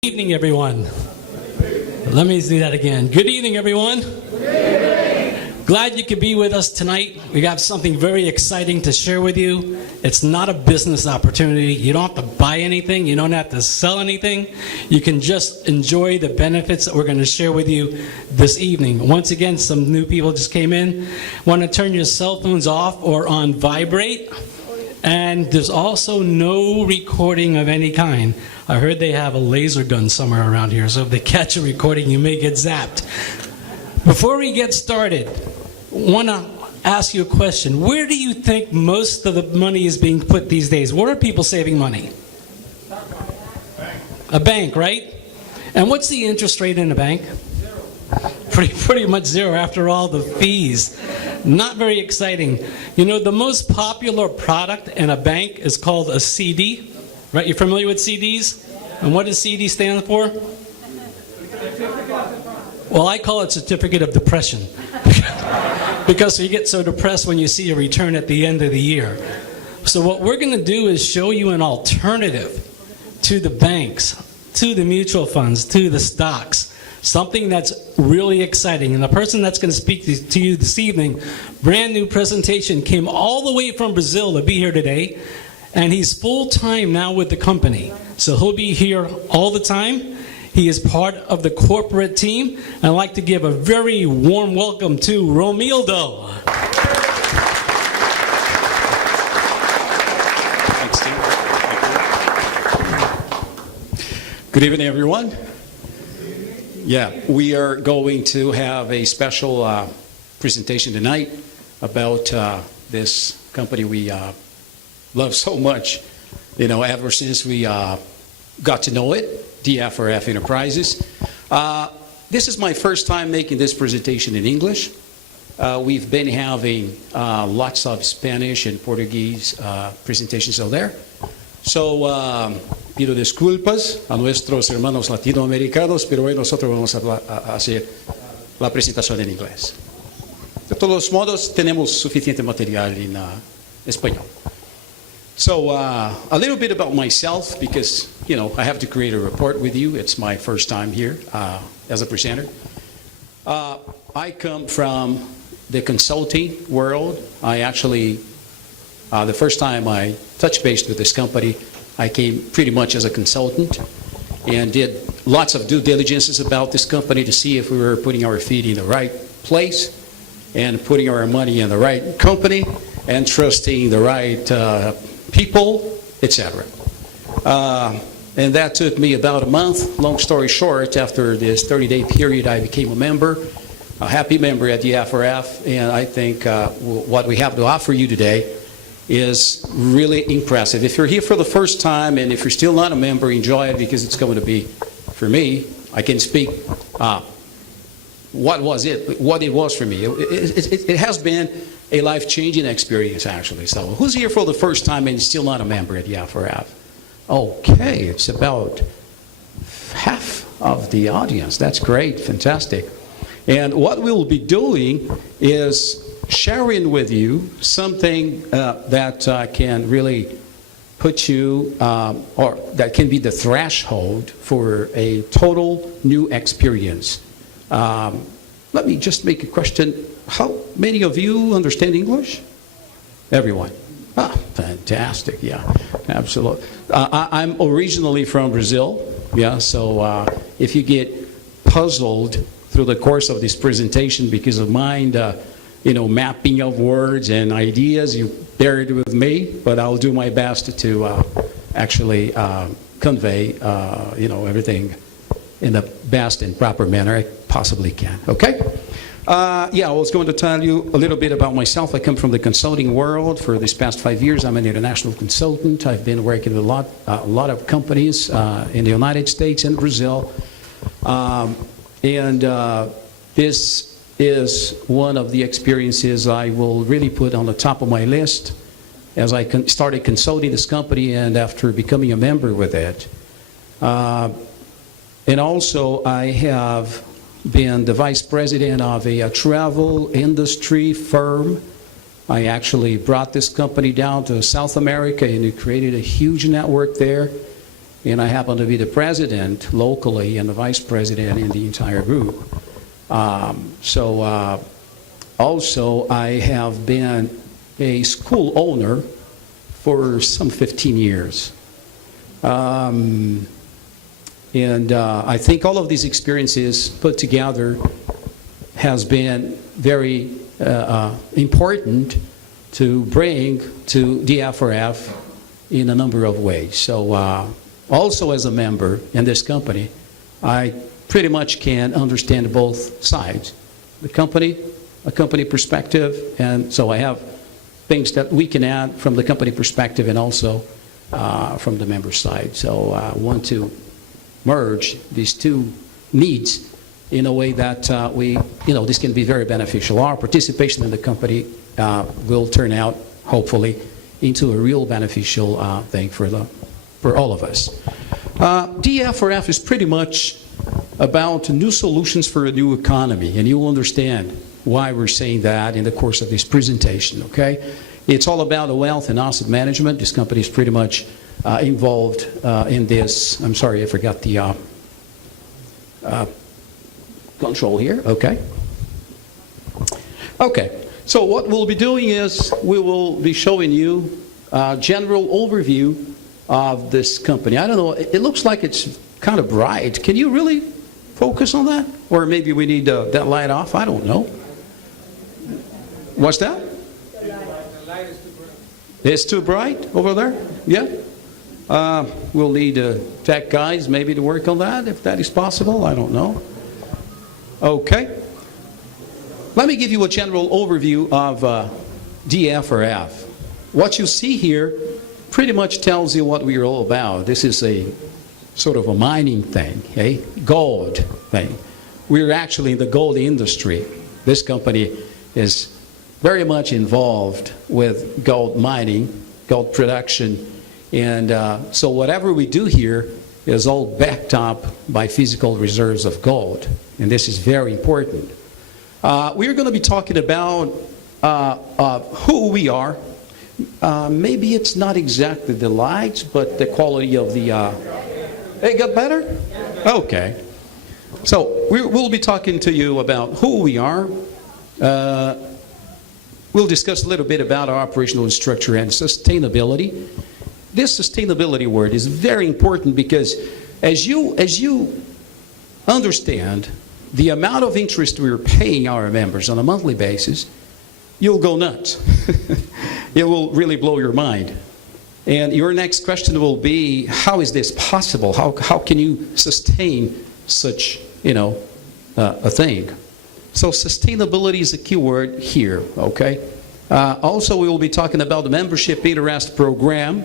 Good evening, everyone. Let me do that again. Good evening, everyone. Glad you could be with us tonight. We got something very exciting to share with you. It's not a business opportunity. You don't have to buy anything. You don't have to sell anything. You can just enjoy the benefits that we're going to share with you this evening. Once again, some new people just came in. Want to turn your cell phones off or on vibrate. And there's also no recording of any kind. I heard they have a laser gun somewhere around here, so if they catch a recording, you may get zapped. Before we get started, I want to ask you a question. Where do you think most of the money is being put these days? Where are people saving money? A bank, right? And what's the interest rate in a bank? Pretty much zero after all the fees. Not very exciting. You know, the most popular product in a bank is called a CD. Right? You're familiar with CDs? And what does CD stand for? Well, I call it Certificate of Depression. Because you get so depressed when you see a return at the end of the year. So what we're going to do is show you an alternative to the banks, to the mutual funds, to the stocks. Something that's really exciting. And the person that's going to speak to you this evening, brand new presentation, came all the way from Brazil to be here today. And he's full-time now with the company. So he'll be here all the time. He is part of the corporate team. And I'd like to give a very warm welcome to Romildo. Thanks, Steve. Good evening, everyone. Yeah, we are going to have a special presentation tonight about this company we love so much, you know, ever since we got to know it, DFRF Enterprises. This is my first time making this presentation in English. We've been having lots of Spanish and Portuguese presentations out there. So, pido disculpas a nuestros hermanos latinoamericanos, pero hoy nosotros vamos a hacer la presentación en inglés. De todos modos, tenemos suficiente material en español. So, a little bit about myself, because, you know, I have to create a report with you. It's my first time here as a presenter. I come from the consulting world. I actually, the first time I touched base with this company, I came pretty much as a consultant and did lots of due diligences about this company to see if we were putting our feet in the right place and putting our money in the right company and trusting the right people, etc. And that took me about a month. Long story short, after this 30-day period, I became a member, a happy member at the DFRF, and I think what we have to offer you today is really impressive. If you're here for the first time, and if you're still not a member, enjoy it, because it's going to be, for me, I can speak what it was for me. It has been a life-changing experience, actually. So who's here for the first time and still not a member at the DFRF? Okay, it's about half of the audience. That's great, fantastic. And what we'll be doing is sharing with you something that can really put you, or that can be the threshold for a total new experience. Let me just make a question. How many of you understand English? Everyone. Ah, fantastic. Yeah, absolutely. I'm originally from Brazil. Yeah, so if you get puzzled through the course of this presentation because of mind, you know, mapping of words and ideas, you bear it with me, but I'll do my best to actually convey, you know, everything in the best and proper manner I possibly can. Okay? Yeah, I was going to tell you a little bit about myself. I come from the consulting world. For these past 5 years, I'm an international consultant. I've been working with a lot of companies in the United States and Brazil. This is one of the experiences I will really put on the top of my list as I started consulting this company and after becoming a member with it. And also, I have been the vice president of a travel industry firm. I actually brought this company down to South America and it created a huge network there. and I happen to be the president locally and the vice president in the entire group. Also, I have been a school owner for some 15 years. I think all of these experiences put together has been very important to bring to DFRF in a number of ways. So also as a member in this company, I pretty much can understand both sides. The company, a company perspective, and so I have things that we can add from the company perspective and also from the member side. So I want to merge these two needs in a way that this can be very beneficial. Our participation in the company will turn out, hopefully, into a real beneficial thing for all of us. DFRF is pretty much about new solutions for a new economy, and you'll understand why we're saying that in the course of this presentation, okay? It's all about wealth and asset management. This company is pretty much involved in this. I'm sorry, I forgot the control here, okay? Okay, so what we'll be doing is we will be showing you a general overview of this company. I don't know, it looks like it's kind of bright. Can you really focus on that? Or maybe we need that light off, I don't know. What's that? The light is too bright. It's too bright over there? Yeah? We'll need tech guys maybe to work on that, if that is possible. I don't know. Okay. Let me give you a general overview of DFRF. What you see here pretty much tells you what we're all about. This is a sort of a mining thing, okay? Gold thing. We're actually in the gold industry. This company is very much involved with gold mining, gold production, and so whatever we do here is all backed up by physical reserves of gold, and this is very important. We're going to be talking about who we are. Maybe it's not exactly the lights, but the quality of the... It got better? Okay. So we'll be talking to you about who we are. We'll discuss a little bit about our operational structure and sustainability. This sustainability word is very important because as you understand the amount of interest we're paying our members on a monthly basis, you'll go nuts. It will really blow your mind. And your next question will be, how is this possible? How can you sustain such, a thing? So sustainability is a key word here, okay? Also, we will be talking about the membership interest program.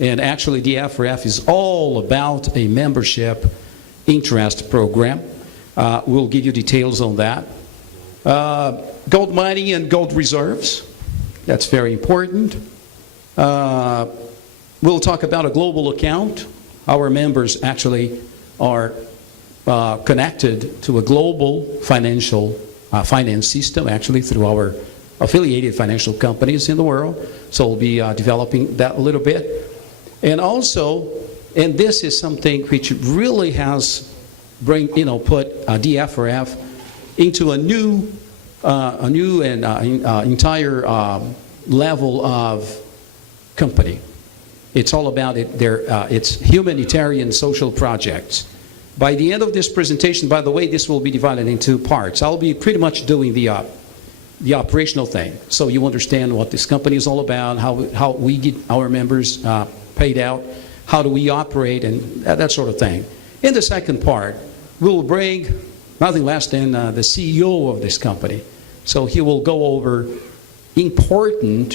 And actually, DFRF is all about a membership interest program. We'll give you details on that. Gold mining and gold reserves. That's very important. We'll talk about a global account. Our members actually are connected to a global finance system, actually through our affiliated financial companies in the world. So we'll be developing that a little bit. And also, and this is something which really has put DFRF into a new and entire level of company. It's all about it's humanitarian social projects. By the end of this presentation, by the way, this will be divided in two parts. I'll be pretty much doing the operational thing, so you understand what this company is all about, how we get our members paid out, how do we operate, and that sort of thing. In the second part, we'll bring nothing less than the CEO of this company. So he will go over important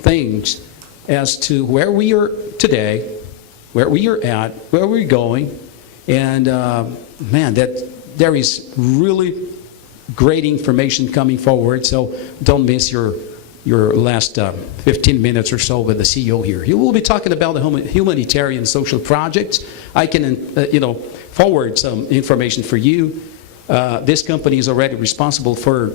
things as to where we are today, where we are at, where we're going, and that there is really great information coming forward. So don't miss your last 15 minutes or so with the CEO here. He will be talking about the humanitarian social projects. I can forward some information for you. This company is already responsible for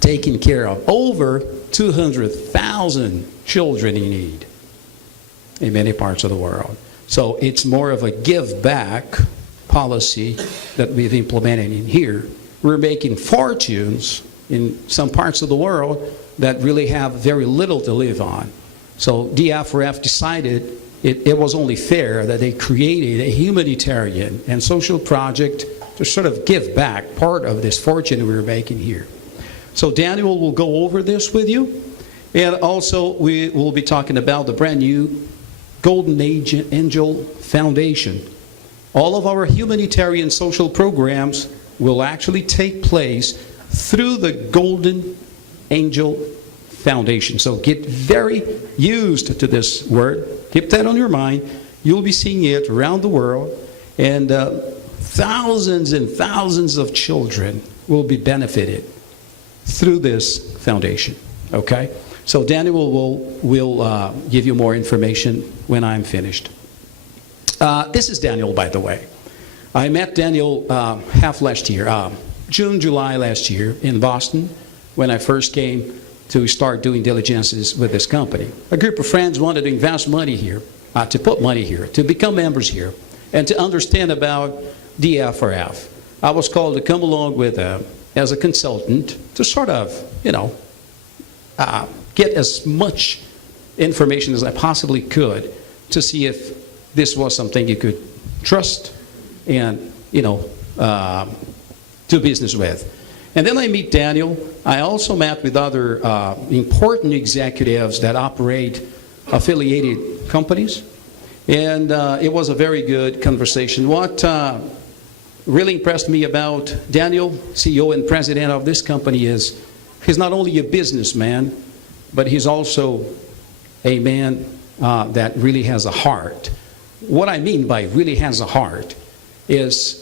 taking care of over 200,000 children in need in many parts of the world. So it's more of a give back policy that we've implemented in here. We're making fortunes in some parts of the world that really have very little to live on. So DFRF decided it was only fair that they created a humanitarian and social project to sort of give back part of this fortune we were making here. So Daniel will go over this with you. And also we will be talking about the brand new Golden Angel Foundation. All of our humanitarian social programs will actually take place through the Golden Angel Foundation. So get very used to this word. Keep that on your mind. You'll be seeing it around the world. And thousands and thousands of children will be benefited through this foundation. Okay? So Daniel will give you more information when I'm finished. This is Daniel, by the way. I met Daniel half last year, June, July last year in Boston when I first came to start doing diligences with this company. A group of friends wanted to invest money here, to put money here, to become members here, and to understand about DFRF. I was called to come along with as a consultant to sort of, get as much information as I possibly could to see if this was something you could trust and, do business with. And then I meet Daniel. I also met with other important executives that operate affiliated companies. And it was a very good conversation. What really impressed me about Daniel, CEO and president of this company, is he's not only a businessman, but he's also a man that really has a heart. What I mean by really has a heart is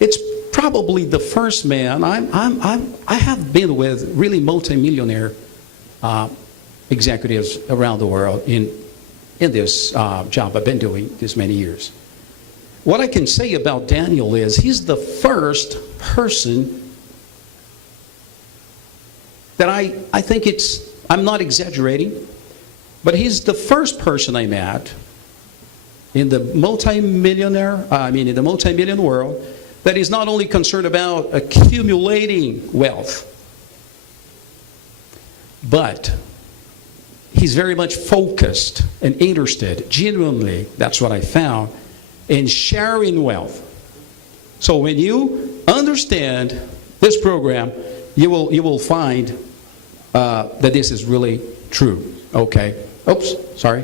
it's probably the first man I have been with really multimillionaire executives around the world in this job I've been doing this many years. What I can say about Daniel is he's the first person that I think I'm not exaggerating, but he's the first person I met in the multi-million world that is not only concerned about accumulating wealth, but he's very much focused and interested, genuinely, that's what I found, in sharing wealth. So when you understand this program, you will find that this is really true. Okay. Oops, sorry.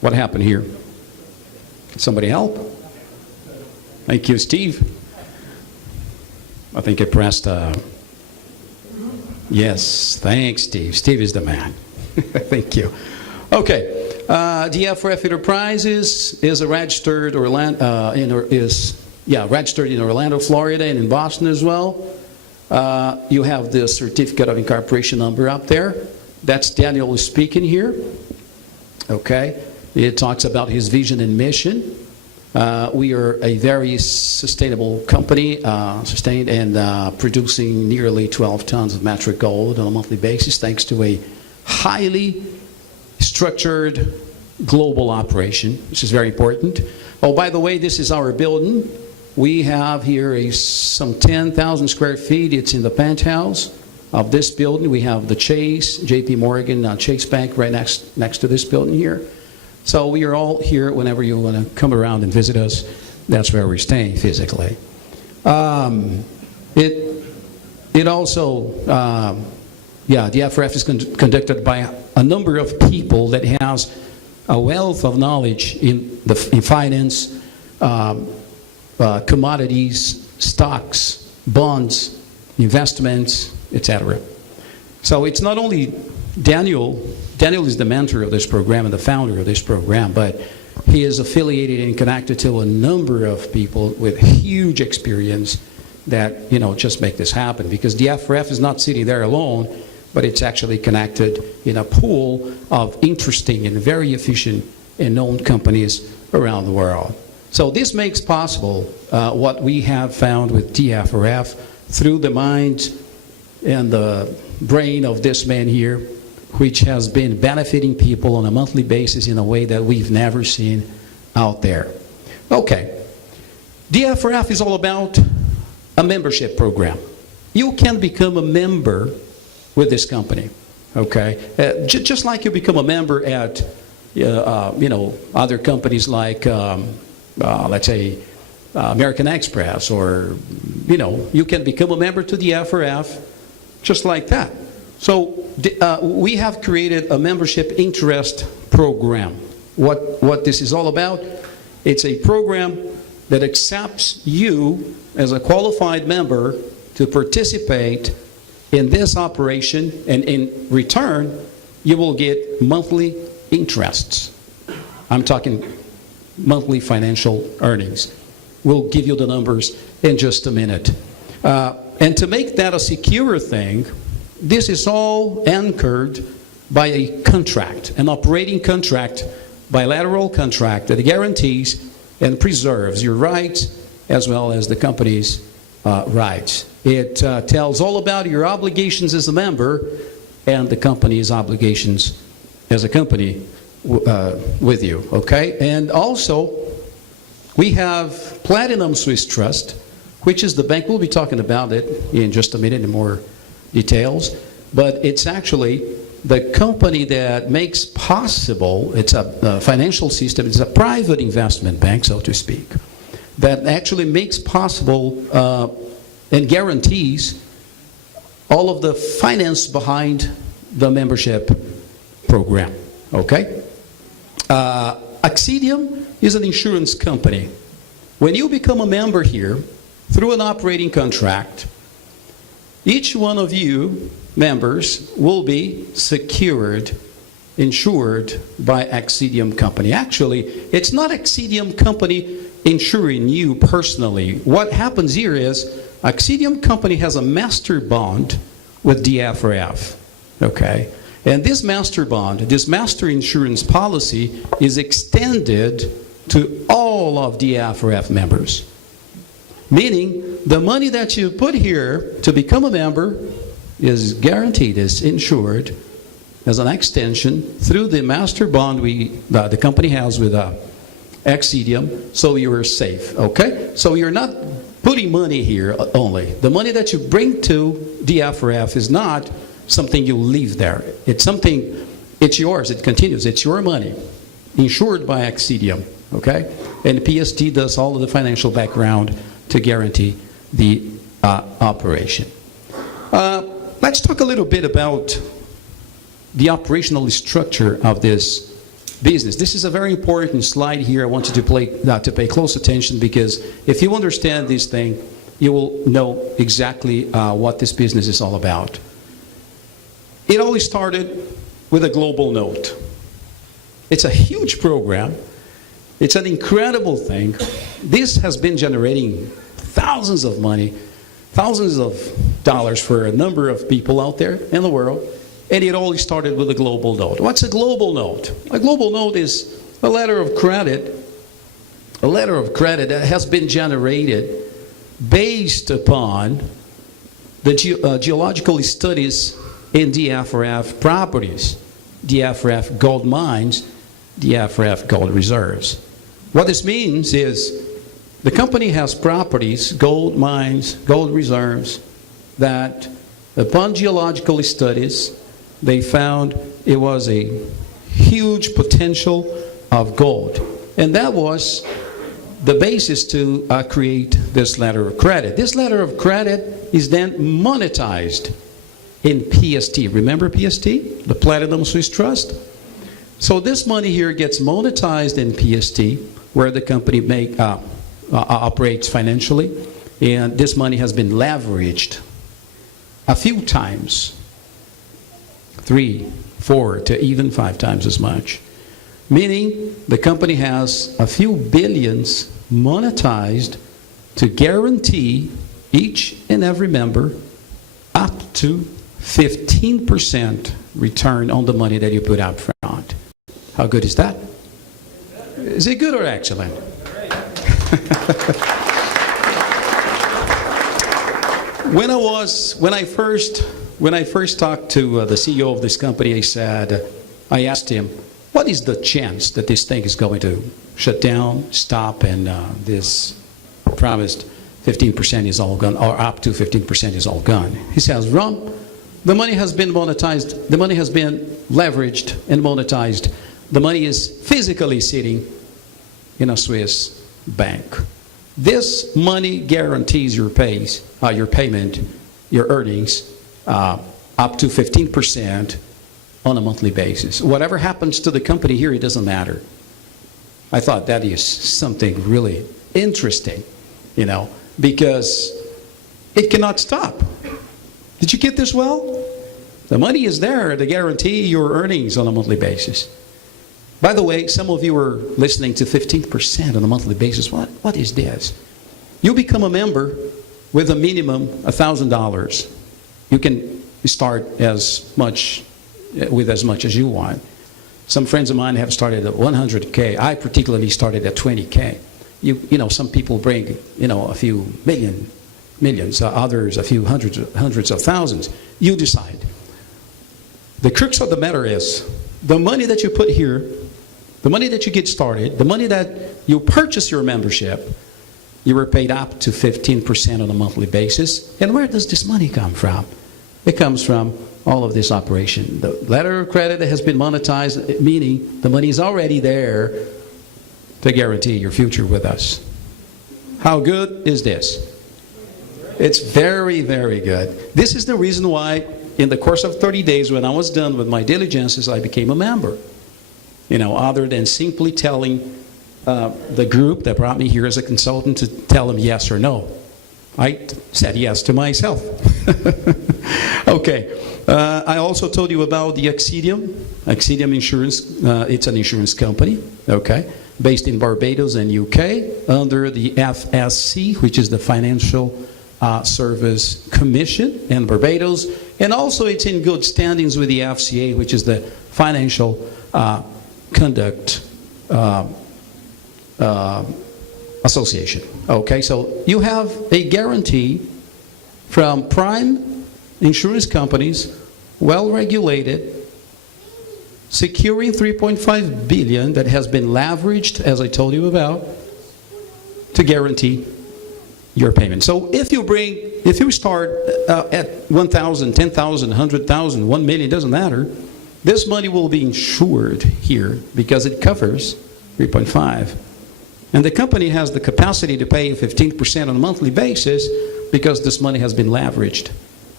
What happened here? Can somebody help? Thank you, Steve. I think I pressed. Yes, thanks, Steve. Steve is the man. Thank you. Okay, DFRF Enterprises is a registered registered in Orlando, Florida, and in Boston as well. You have the certificate of incorporation number up there. That's Daniel speaking here. Okay, it talks about his vision and mission. We are a very sustainable company, sustained and producing nearly 12 tons of metric gold on a monthly basis, thanks to a highly structured global operation, which is very important. Oh, by the way, this is our building. We have here some 10,000 square feet. It's in the penthouse of this building. We have the Chase, JP Morgan, Chase Bank right next to this building here. So we are all here whenever you want to come around and visit us. That's where we're staying physically. It also, DFRF is conducted by a number of people that has a wealth of knowledge in finance, commodities, stocks, bonds, investments, etc. So it's not only Daniel is the mentor of this program and the founder of this program, but he is affiliated and connected to a number of people with huge experience that, just make this happen. Because DFRF is not sitting there alone, but it's actually connected in a pool of interesting and very efficient and known companies around the world. So this makes possible what we have found with DFRF through the mind and the brain of this man here, which has been benefiting people on a monthly basis in a way that we've never seen out there. Okay. DFRF is all about a membership program. You can become a member with this company, okay? Just like you become a member at, other companies like, let's say, American Express, or, you can become a member to DFRF just like that. So we have created a membership interest program. What this is all about, it's a program that accepts you as a qualified member to participate in this operation, and in return, you will get monthly interests. I'm talking monthly financial earnings. We'll give you the numbers in just a minute. And to make that a secure thing, this is all anchored by a contract, an operating contract, bilateral contract that guarantees and preserves your rights as well as the company's rights. It tells all about your obligations as a member and the company's obligations as a company with you, okay? And also, we have Platinum Swiss Trust, which is the bank. We'll be talking about it in just a minute in more details. But it's actually the company that makes possible, it's a financial system, it's a private investment bank, so to speak, that actually makes possible and guarantees all of the finance behind the membership program, okay? Accedium is an insurance company. When you become a member here, through an operating contract, each one of you members will be secured, insured by Accedium Company. Actually, it's not Accedium Company insuring you personally. What happens here is Accedium Company has a master bond with DFRF, okay? And this master bond, this master insurance policy is extended to all of DFRF members. Meaning, the money that you put here to become a member is guaranteed, is insured as an extension through the master bond the company has with Accedium, so you're safe, okay? So you're not putting money here only. The money that you bring to DFRF is not something you leave there. It's something, it's yours, it continues, it's your money, insured by Accedium, okay? And PST does all of the financial background to guarantee the operation. Let's talk a little bit about the operational structure of this business. This is a very important slide here. I want you to pay close attention, because if you understand this thing, you will know exactly what this business is all about. It all started with a global note. It's a huge program. It's an incredible thing. This has been generating thousands of dollars for a number of people out there in the world. And it all started with a global note. What's a global note? A global note is a letter of credit. A letter of credit that has been generated based upon the geological studies in DFRF properties, DFRF gold mines, DFRF gold reserves. What this means is the company has properties, gold mines, gold reserves, that upon geological studies, they found it was a huge potential of gold. And that was the basis to create this letter of credit. This letter of credit is then monetized in PST. Remember PST? The Platinum Swiss Trust? So this money here gets monetized in PST, where the company operates financially. And this money has been leveraged a few times. 3, 4, to even 5 times as much. Meaning the company has a few billions monetized to guarantee each and every member up to 15% return on the money that you put up front. How good is that? Is it good or excellent? When I first talked to the CEO of this company, I asked him, what is the chance that this thing is going to shut down, stop, and this promised 15% is all gone, or up to 15% is all gone. He says, wrong. The money has been monetized. The money has been leveraged and monetized. The money is physically sitting in a Swiss bank. This money guarantees your payment, your earnings, up to 15% on a monthly basis. Whatever happens to the company here, it doesn't matter. I thought that is something really interesting, because it cannot stop. Did you get this well? The money is there to guarantee your earnings on a monthly basis. By the way, some of you are listening to 15% on a monthly basis. What is this? You become a member with a minimum $1,000. You can start with as much as you want. Some friends of mine have started at 100K. I particularly started at 20K. Some people bring, a few millions, others a few hundreds of thousands. You decide. The crux of the matter is, the money that you put here, the money that you get started, the money that you purchase your membership, you were paid up to 15% on a monthly basis. And where does this money come from? It comes from all of this operation. The letter of credit has been monetized, meaning the money is already there to guarantee your future with us. How good is this? It's very, very good. This is the reason why in the course of 30 days, when I was done with my diligences, I became a member. Other than simply telling the group that brought me here as a consultant to tell them yes or no. I said yes to myself. Okay. I also told you about the Axidium Insurance. It's an insurance company, okay, based in Barbados and UK under the FSC, which is the Financial Service Commission in Barbados. And also it's in good standings with the FCA, which is the Financial Conduct Association. Okay, so you have a guarantee from prime insurance companies, well-regulated, securing $3.5 billion that has been leveraged, as I told you about, to guarantee your payment. So if you start at 1,000, 10,000, 100,000, 1 million, doesn't matter, this money will be insured here because it covers 3.5. And the company has the capacity to pay 15% on a monthly basis because this money has been leveraged,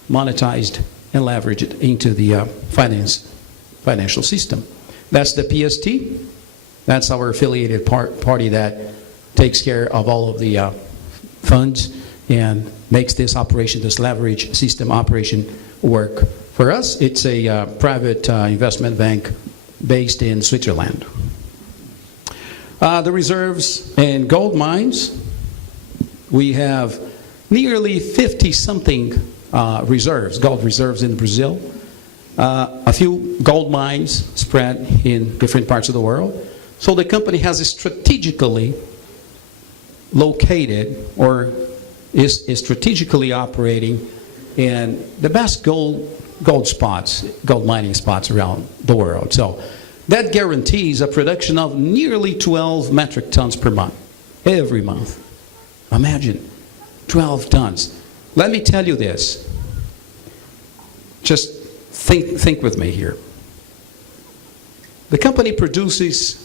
monetized, and leveraged into the financial system. That's the PST. That's our affiliated party that takes care of all of the funds and makes this operation, this leverage system operation work. For us, it's a private investment bank based in Switzerland. The reserves and gold mines, we have nearly 50-something gold reserves in Brazil. A few gold mines spread in different parts of the world. So the company has strategically located or is strategically operating in the best gold mining spots around the world. So that guarantees a production of nearly 12 metric tons per month, every month. Imagine, 12 tons. Let me tell you this. Just think with me here. The company produces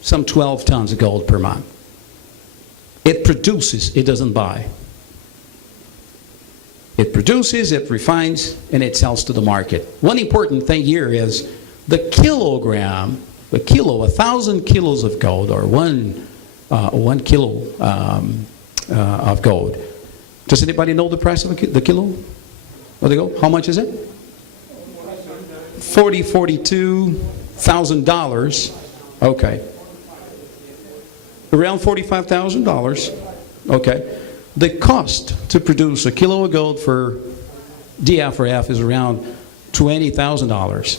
some 12 tons of gold per month. It produces, it doesn't buy. It produces, it refines, and it sells to the market. One important thing here is the kilogram, 1,000 kilos of gold, or 1 kilo of gold. Does anybody know the price of the kilo of the gold? How much is it? $42,000. Okay. Around $45,000. Okay. The cost to produce a kilo of gold for DFRF is around $20,000.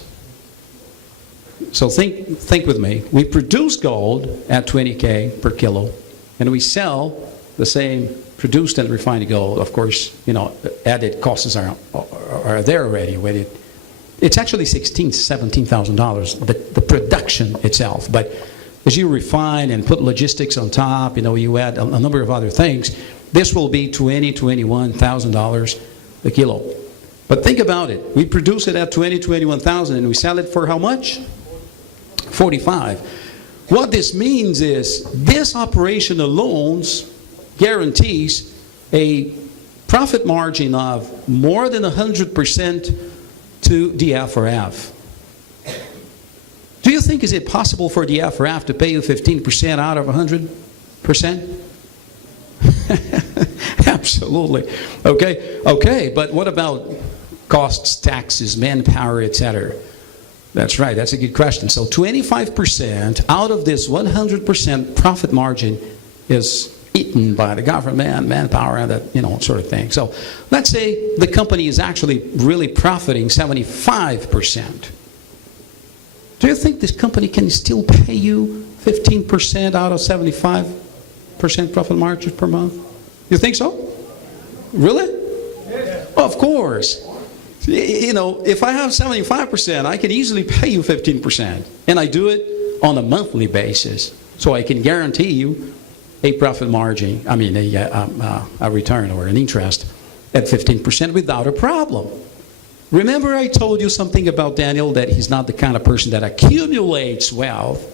So think with me. We produce gold at 20K per kilo, and we sell the same produced and refined gold. Of course, added costs are there already with it. It's actually $16,000 to $17,000, the production itself. But as you refine and put logistics on top, you add a number of other things, this will be $21,000 a kilo. But think about it. We produce it at $21,000 and we sell it for how much? $45,000. What this means is this operation alone guarantees a profit margin of more than 100% to DFRF. Do you think is it possible for DFRF to pay you 15% out of 100%? Absolutely. Okay, but what about costs, taxes, manpower, etc.? That's right, that's a good question. So 25% out of this 100% profit margin is eaten by the government, manpower, and that sort of thing. So let's say the company is actually really profiting 75%. Do you think this company can still pay you 15% out of 75% profit margin per month? You think so? Really? Yes. Of course. If I have 75%, I can easily pay you 15%. And I do it on a monthly basis. So I can guarantee you a profit margin, a return or an interest at 15% without a problem. Remember I told you something about Daniel, that he's not the kind of person that accumulates wealth,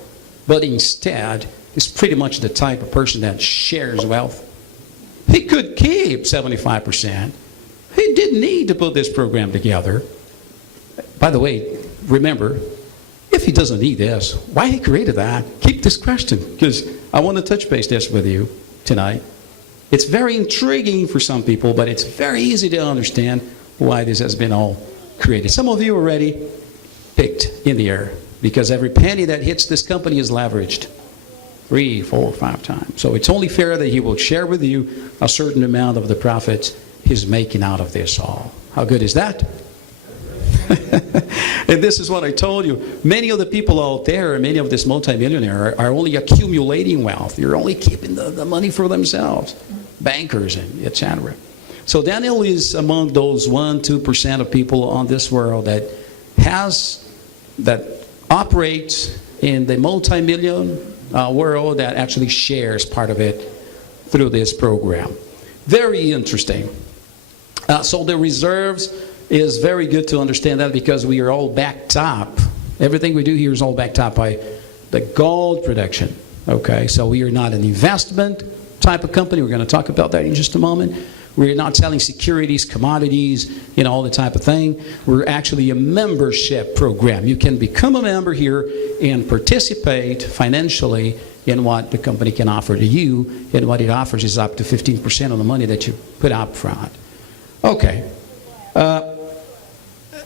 but instead is pretty much the type of person that shares wealth. He could keep 75%. He didn't need to put this program together. By the way, remember, if he doesn't need this, why he created that? Keep this question, because I want to touch base this with you tonight. It's very intriguing for some people, but it's very easy to understand why this has been all created. Some of you already picked in the air, because every penny that hits this company is leveraged 3, 4, 5 times. So it's only fair that he will share with you a certain amount of the profits he's making out of this all. How good is that? And this is what I told you. Many of the people out there, many of this multimillionaire are only accumulating wealth. They're only keeping the money for themselves. Bankers and etc. So Daniel is among those 1-2% of people on this world that operates in the multi-million world, that actually shares part of it through this program. Very interesting. So the reserves is very good to understand that, because we are all backed up. Everything we do here is all backed up by the gold production. Okay, so we are not an investment type of company. We're going to talk about that in just a moment. We're not selling securities, commodities, all the type of thing. We're actually a membership program. You can become a member here and participate financially in what the company can offer to you. And what it offers is up to 15% of the money that you put up front. Okay.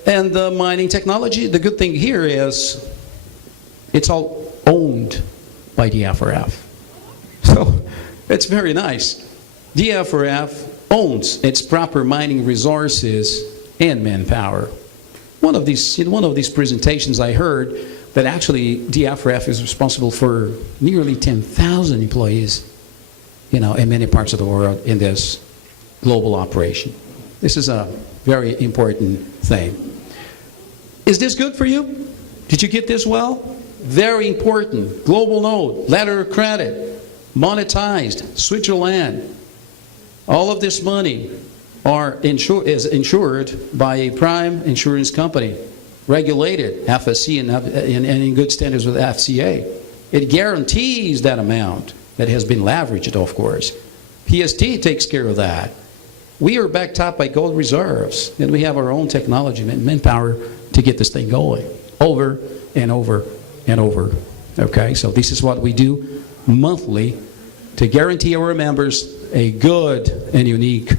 And the mining technology, the good thing here is it's all owned by DFRF. So it's very nice. DFRF owns its proper mining resources and manpower. In one of these presentations I heard that actually DFRF is responsible for nearly 10,000 employees, in many parts of the world in this global operation. This is a very important thing. Is this good for you? Did you get this well? Very important. Global node, letter of credit, monetized, Switzerland. All of this money is insured by a prime insurance company, regulated, FSC, and in good standards with FCA. It guarantees that amount that has been leveraged, of course. PST takes care of that. We are backed up by gold reserves, and we have our own technology and manpower to get this thing going over and over and over. Okay, so this is what we do monthly to guarantee our members a good and unique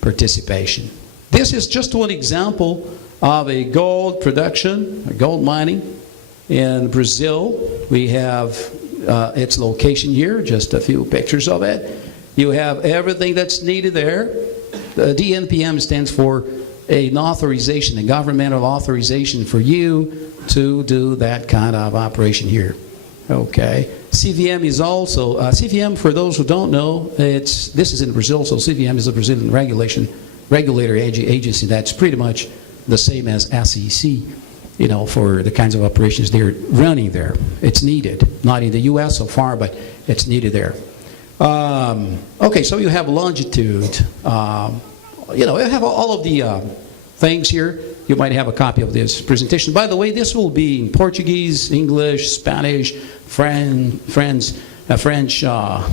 participation. This is just one example of a gold production, a gold mining in Brazil. We have its location here, just a few pictures of it. You have everything that's needed there. The DNPM stands for an authorization, a governmental authorization for you to do that kind of operation here. Okay. CVM is also, CVM, for those who don't know, this is in Brazil, so CVM is a Brazilian regulator agency that's pretty much the same as SEC. for the kinds of operations they're running there. It's needed. Not in the U.S. so far, but it's needed there. Okay, so you have longitude. You have all of the things here. You might have a copy of this presentation. By the way, this will be in Portuguese, English, Spanish, French,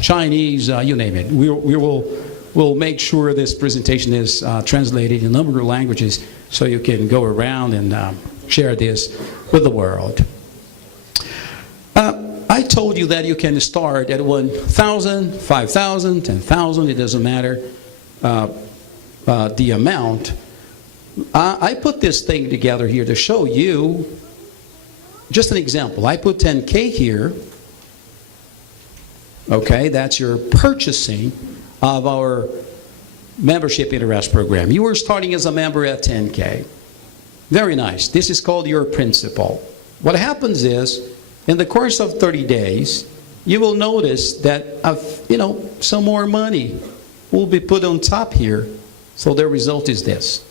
Chinese, you name it. We'll make sure this presentation is translated in a number of languages so you can go around and share this with the world. I told you that you can start at 1,000, 5,000, 10,000, it doesn't matter the amount. I put this thing together here to show you just an example. I put 10K here. Okay, that's your purchasing of our membership interest program. You were starting as a member at 10K. Very nice. This is called your principal. What happens is, in the course of 30 days, you will notice that some more money will be put on top here. So the result is this.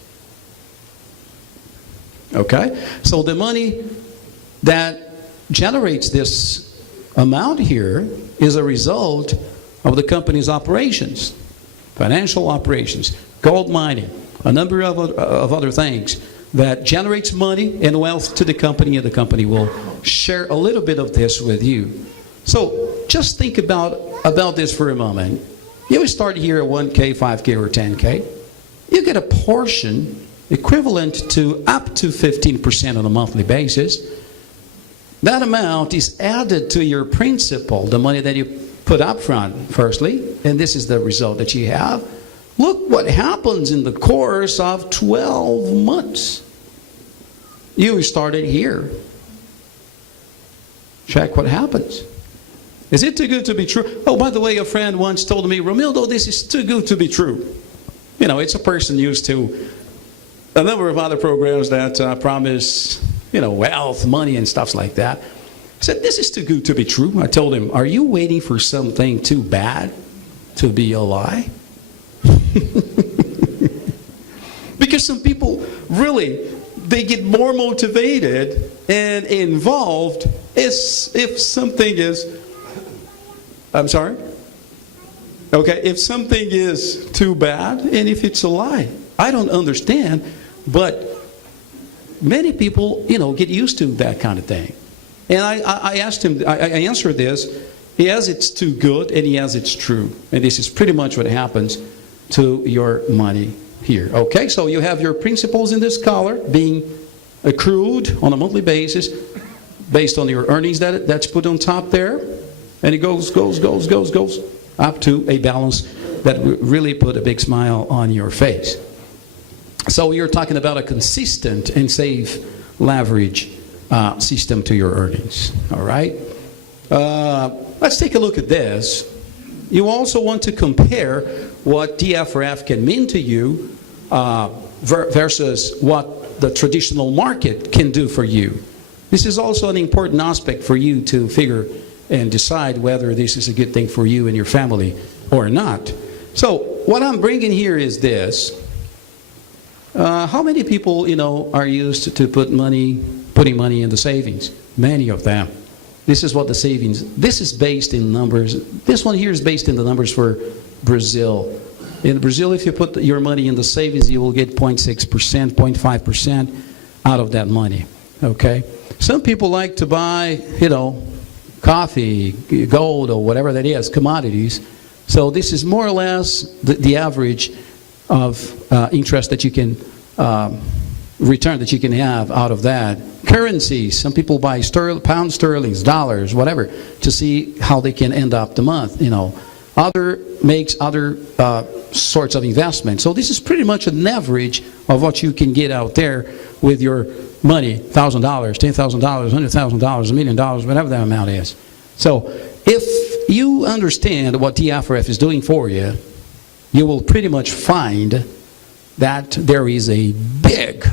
Okay? So the money that generates this amount here is a result of the company's operations, financial operations, gold mining, a number of other things that generates money and wealth to the company, and the company will share a little bit of this with you. So just think about this for a moment. You start here at 1K, 5K, or 10K. You get a portion equivalent to up to 15% on a monthly basis. That amount is added to your principal, the money that you put up front, firstly, and this is the result that you have. Look what happens in the course of 12 months. You started here. Check what happens. Is it too good to be true? Oh, by the way, a friend once told me, Romildo, this is too good to be true. It's a person used to a number of other programs that promise, wealth, money, and stuff like that. I said, this is too good to be true. I told him, are you waiting for something too bad to be a lie? Because some people really, they get more motivated and involved if something is, I'm sorry? Okay, if something is too bad and if it's a lie. I don't understand, but many people, get used to that kind of thing. And I asked him, I answered this, yes, it's too good, and yes, it's true. And this is pretty much what happens to your money here. Okay, so you have your principals in this color being accrued on a monthly basis based on your earnings that's put on top there. And it goes up to a balance that really put a big smile on your face. So you're talking about a consistent and safe leverage system to your earnings. All right? Let's take a look at this. You also want to compare what DFRF can mean to you versus what the traditional market can do for you. This is also an important aspect for you to figure and decide whether this is a good thing for you and your family or not. So what I'm bringing here is this. How many people, are used to putting money in the savings? Many of them. This is what the savings, this is based in numbers. This one here is based in the numbers for Brazil. In Brazil, if you put your money in the savings, you will get 0.6%, 0.5% out of that money. Okay? Some people like to buy, coffee, gold, or whatever that is, commodities. So this is more or less the average of interest that you can return that you can have out of that. Currencies, some people buy pound sterlings, dollars, whatever, to see how they can end up the month. Other makes other sorts of investments. So this is pretty much an average of what you can get out there with your money, $1,000, $10,000, $100,000, $1 million, whatever that amount is. So if you understand what DFRF is doing for you, you will pretty much find that there is a big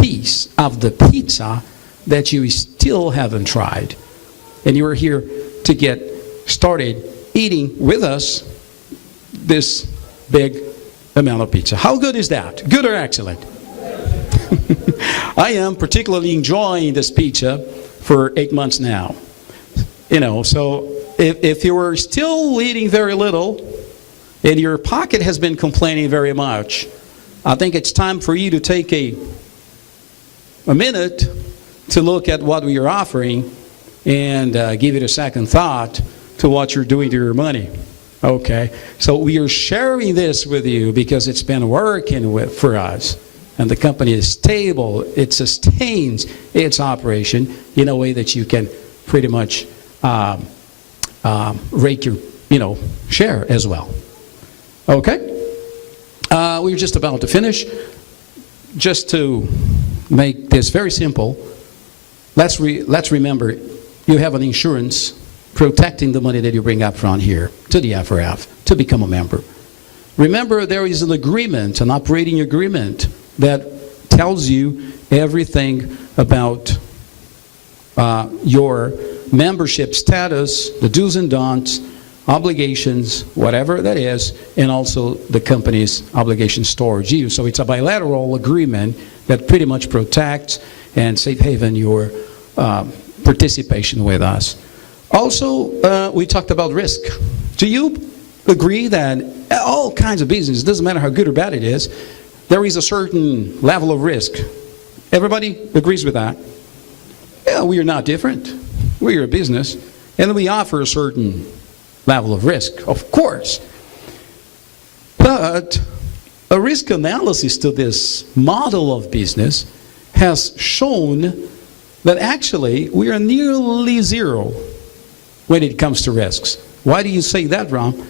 piece of the pizza that you still haven't tried. And you're here to get started eating with us this big amount of pizza. How good is that? Good or excellent? I am particularly enjoying this pizza for 8 months now. So if you were still eating very little and your pocket has been complaining very much, I think it's time for you to take a minute to look at what we are offering and give it a second thought to what you're doing to your money. Okay, so we are sharing this with you because it's been working for us. And the company is stable. It sustains its operation in a way that you can pretty much rake your, share as well. Okay? We're just about to finish. Just to make this very simple, let's remember you have an insurance protecting the money that you bring up front here to the DFRF to become a member. Remember, there is an agreement, an operating agreement, that tells you everything about your membership status, the do's and don'ts, obligations, whatever that is, and also the company's obligations towards you. So it's a bilateral agreement that pretty much protects and safe haven your participation with us. Also, we talked about risk. Do you agree that all kinds of business, doesn't matter how good or bad it is, there is a certain level of risk? Everybody agrees with that? Yeah, we are not different. We are a business, and we offer a certain level of risk, of course. But a risk analysis to this model of business has shown that actually we are nearly zero when it comes to risks. Why do you say that, Ron?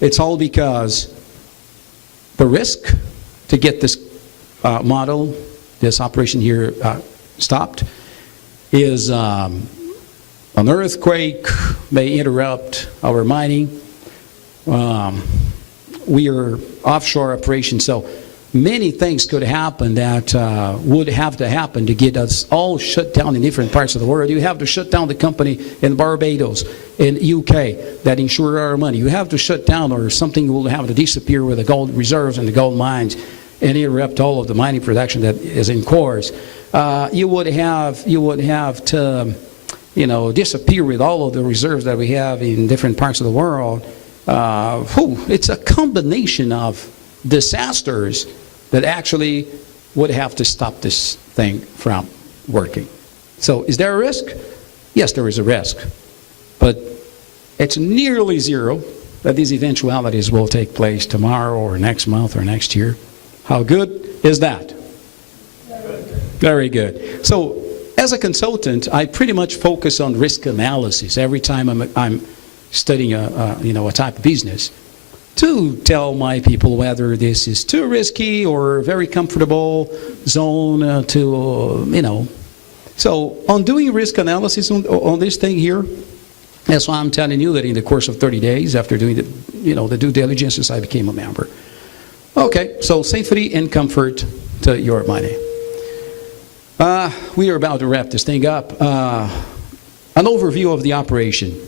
It's all because the risk to get this model, this operation here stopped, is an earthquake may interrupt our mining. We are offshore operation, so many things could happen that would have to happen to get us all shut down in different parts of the world. You have to shut down the company in Barbados, in UK, that insure our money. You have to shut down, or something will have to disappear with the gold reserves and the gold mines and interrupt all of the mining production that is in course. You would have to, disappear with all of the reserves that we have in different parts of the world. It's a combination of disasters that actually would have to stop this thing from working. So is there a risk? Yes, there is a risk. But it's nearly zero that these eventualities will take place tomorrow or next month or next year. How good is that? Very good. So as a consultant, I pretty much focus on risk analysis every time I'm studying a type of business, to tell my people whether this is too risky or very comfortable zone So on doing risk analysis on this thing here, that's why I'm telling you that in the course of 30 days after doing the due diligence, I became a member. Okay, so safety and comfort to your money. We are about to wrap this thing up. An overview of the operation.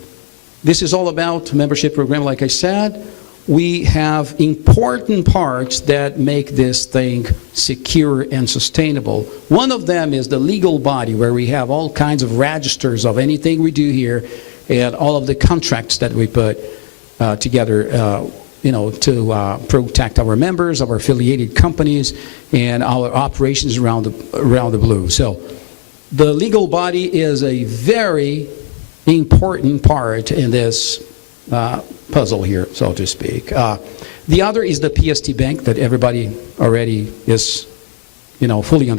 This is all about membership program, like I said. We have important parts that make this thing secure and sustainable. One of them is the legal body, where we have all kinds of registers of anything we do here and all of the contracts that we put together to protect our members, our affiliated companies, and our operations around the blue. So the legal body is a very important part in this puzzle here, so to speak. The other is the PST Bank that everybody already is, fully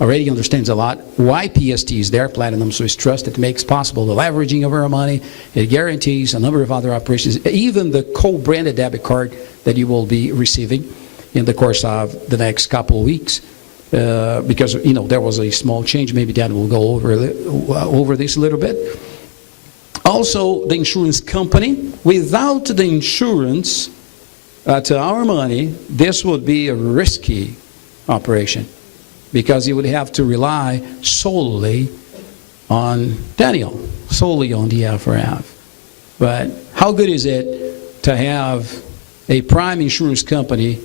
already understands a lot why PST is there, Platinum Swiss Trust. It makes possible the leveraging of our money. It guarantees a number of other operations, even the co-branded debit card that you will be receiving in the course of the next couple of weeks. Because, there was a small change. Maybe Dan will go over this a little bit. Also, the insurance company. Without the insurance to our money, this would be a risky operation, because you would have to rely solely on Daniel, solely on DFRF. But how good is it to have a prime insurance company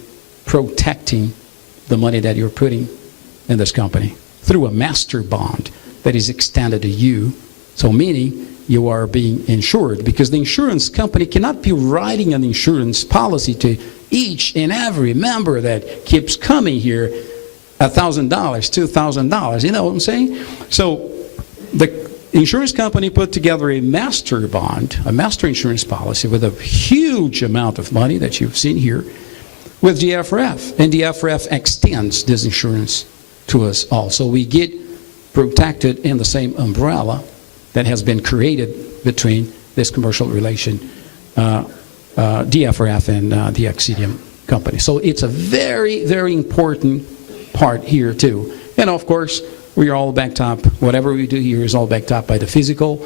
protecting the money that you're putting in this company through a master bond that is extended to you. So meaning you are being insured, because the insurance company cannot be writing an insurance policy to each and every member that keeps coming here $1,000, $2,000. You know what I'm saying? So the insurance company put together a master bond, a master insurance policy with a huge amount of money that you've seen here with DFRF. And DFRF extends this insurance to us all. So we get protected in the same umbrella that has been created between this commercial relation, DFRF and the Exedium company. So it's a very, very important part here too. And of course, we are all backed up. Whatever we do here is all backed up by the physical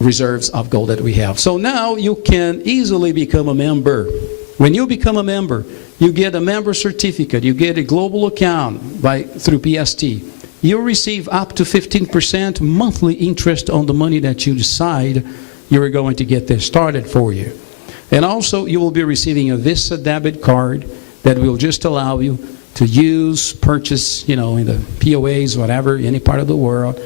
reserves of gold that we have. So now you can easily become a member. When you become a member, you get a member certificate. You get a global account through PST. You receive up to 15% monthly interest on the money that you decide you're going to get this started for you. And also, you will be receiving a Visa debit card that will just allow you to use, purchase, in the POAs, whatever, any part of the world,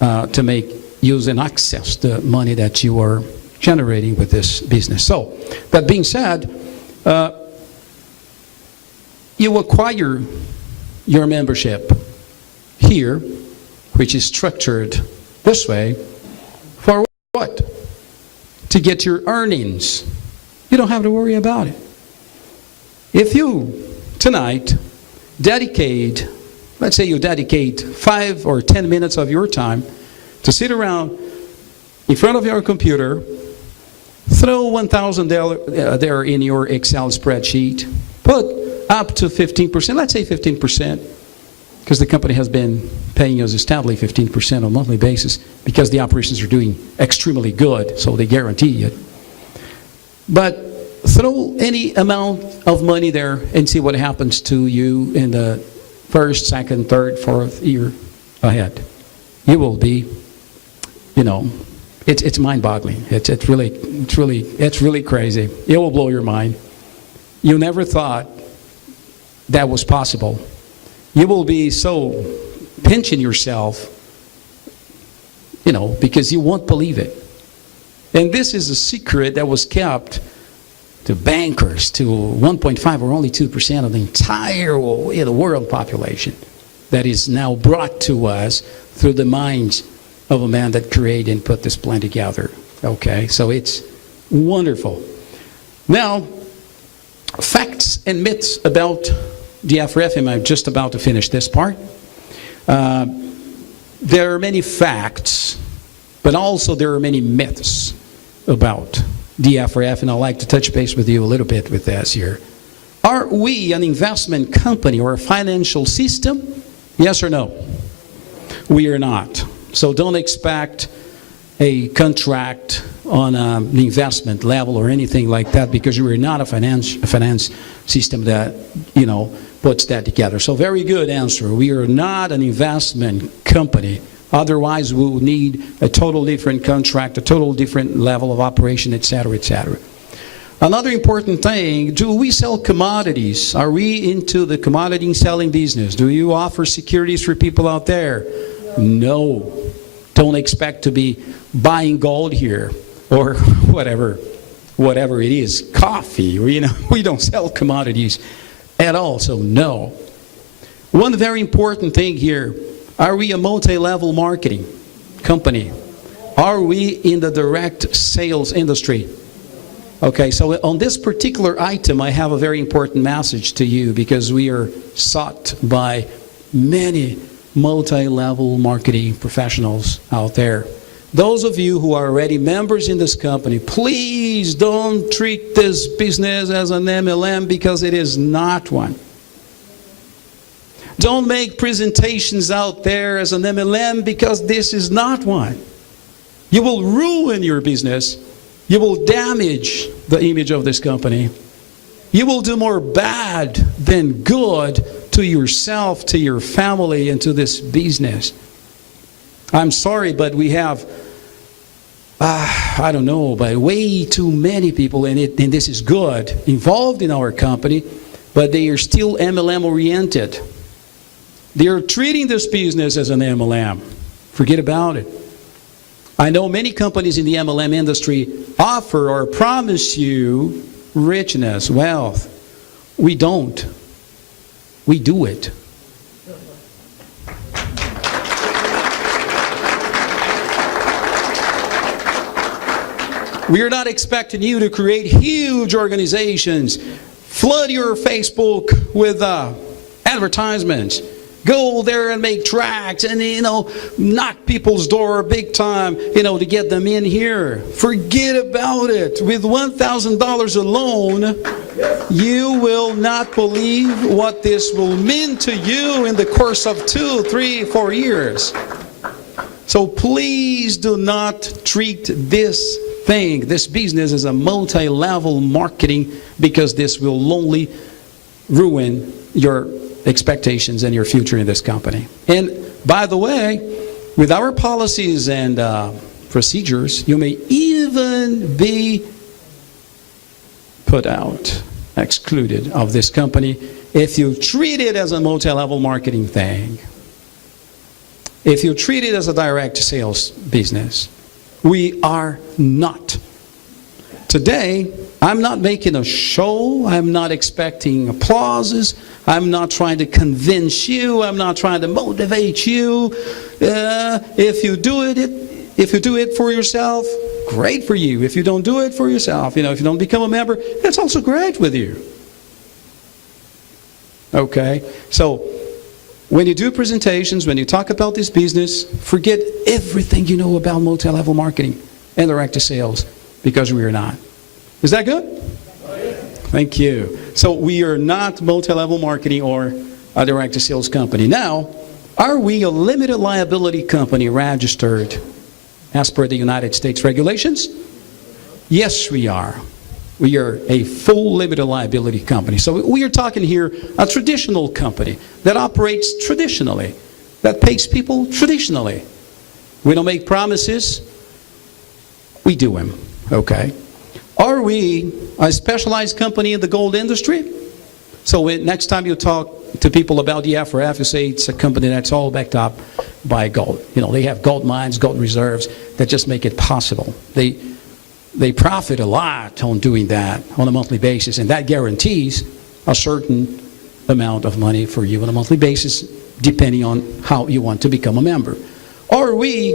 to make use and access the money that you are generating with this business. So, that being said, you acquire your membership here, which is structured this way, for what? To get your earnings. You don't have to worry about it. If you, tonight, dedicate, let's say you dedicate 5 or 10 minutes of your time to sit around in front of your computer, throw $1,000 there in your Excel spreadsheet, put up to 15%, let's say 15%, because the company has been paying us steadily 15% on a monthly basis because the operations are doing extremely good, so they guarantee it. But throw any amount of money there and see what happens to you in the first, second, third, fourth year ahead. You will be, it's mind-boggling. It's really crazy. It will blow your mind. You never thought that was possible. You will be so pinching yourself, because you won't believe it. And this is a secret that was kept to bankers, to 1.5 or only 2% of the entire world population, that is now brought to us through the minds of a man that created and put this plan together. Okay, so it's wonderful. Now, facts and myths about DFRF, and I'm just about to finish this part. There are many facts, but also there are many myths about DFRF, and I'd like to touch base with you a little bit with this here. Are we an investment company or a financial system? Yes or no? We are not. So don't expect a contract on an investment level or anything like that, because we are not a finance system that, puts that together. So very good answer. We are not an investment company. Otherwise, we would need a total different contract, a total different level of operation, etc., etc. Another important thing, do we sell commodities? Are we into the commodity selling business? Do you offer securities for people out there? No. Don't expect to be buying gold here or whatever it is, coffee, or, we don't sell commodities at all, so no. One very important thing here, are we a multi-level marketing company? Are we in the direct sales industry? Okay, so on this particular item, I have a very important message to you, because we are sought by many multi-level marketing professionals out there. Those of you who are already members in this company, please don't treat this business as an MLM, because it is not one. Don't make presentations out there as an MLM, because this is not one. You will ruin your business. You will damage the image of this company. You will do more bad than good to yourself, to your family, and to this business. I'm sorry, but we have, I don't know, but way too many people, and this is good, involved in our company, but they are still MLM oriented. They're treating this business as an MLM. Forget about it. I know many companies in the MLM industry offer or promise you richness, wealth. We don't. We do it. We are not expecting you to create huge organizations, flood your Facebook with advertisements, go there and make tracks and, knock people's door big time, to get them in here. Forget about it. With $1,000 alone, you will not believe what this will mean to you in the course of 2, 3, 4 years. So please do not treat this business as a multi-level marketing, because this will only ruin your expectations and your future in this company. And by the way, with our policies and procedures, you may even be put out, excluded of this company if you treat it as a multi-level marketing thing. If you treat it as a direct sales business. We are not. Today, I'm not making a show. I'm not expecting applauses. I'm not trying to convince you. I'm not trying to motivate you. If you do it for yourself, great for you. If you don't do it for yourself, if you don't become a member, that's also great with you. Okay? So, when you do presentations, when you talk about this business, forget everything you know about multi-level marketing and direct sales, because we are not. Is that good? Thank you. So we are not multi-level marketing or a direct sales company. Now, are we a limited liability company registered as per the United States regulations? Yes, we are. We are a full limited liability company. So we are talking here a traditional company that operates traditionally, that pays people traditionally. We don't make promises, we do them. Okay. Are we a specialized company in the gold industry? So next time you talk to people about DFRF, you say it's a company that's all backed up by gold. They have gold mines, gold reserves that just make it possible. They profit a lot on doing that on a monthly basis, and that guarantees a certain amount of money for you on a monthly basis, depending on how you want to become a member. Are we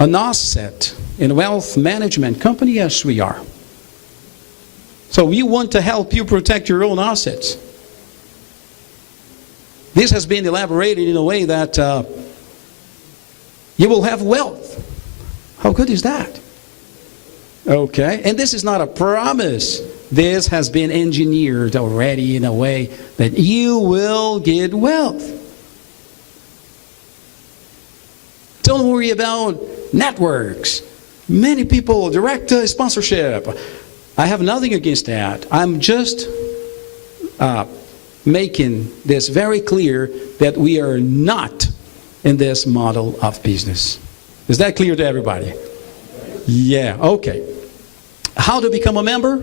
an asset in wealth management company? Yes, we are. So we want to help you protect your own assets. This has been elaborated in a way that you will have wealth. How good is that? Okay, and this is not a promise. This has been engineered already in a way that you will get wealth. Don't worry about networks. Many people direct sponsorship. I have nothing against that. I'm just making this very clear that we are not in this model of business. Is that clear to everybody? Yeah, okay. How to become a member?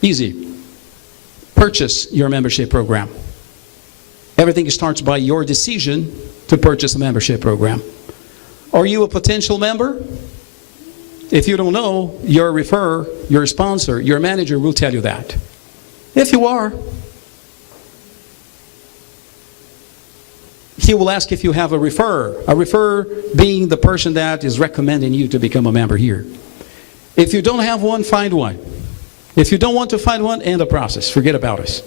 Easy. Purchase your membership program. Everything starts by your decision to purchase a membership program. Are you a potential member? If you don't know, your referrer, your sponsor, your manager will tell you that. If you are, he will ask if you have a referrer. A referrer being the person that is recommending you to become a member here. If you don't have one, find one. If you don't want to find one, end the process. Forget about us.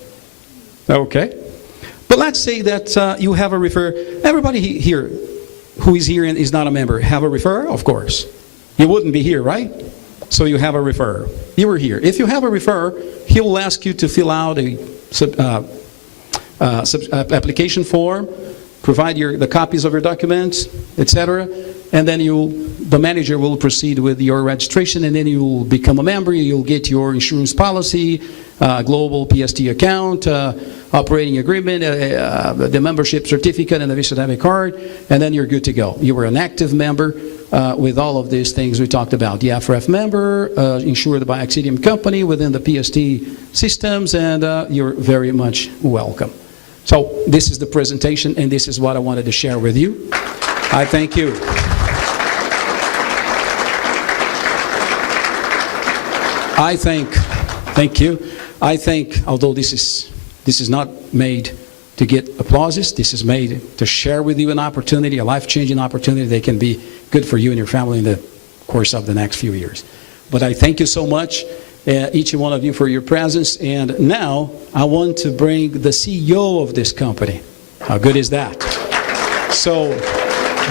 Okay? But let's say that you have a referrer. Everybody here who is here and is not a member have a referrer? Of course. You wouldn't be here, right? So you have a referrer. You were here. If you have a referrer, he will ask you to fill out a application form, provide the copies of your documents, etc. And then the manager will proceed with your registration, and then you will become a member. You'll get your insurance policy, global PST account, operating agreement, the membership certificate, and the Visa debit card, and then you're good to go. You were an active member with all of these things we talked about. DFRF member, insured by Axidium company within the PST systems, and you're very much welcome. So this is the presentation, and this is what I wanted to share with you. I thank you. Thank you. I think, although this is not made to get applauses, this is made to share with you an opportunity, a life-changing opportunity that can be good for you and your family in the course of the next few years. But I thank you so much, each and one of you, for your presence. And now I want to bring the CEO of this company. How good is that? So,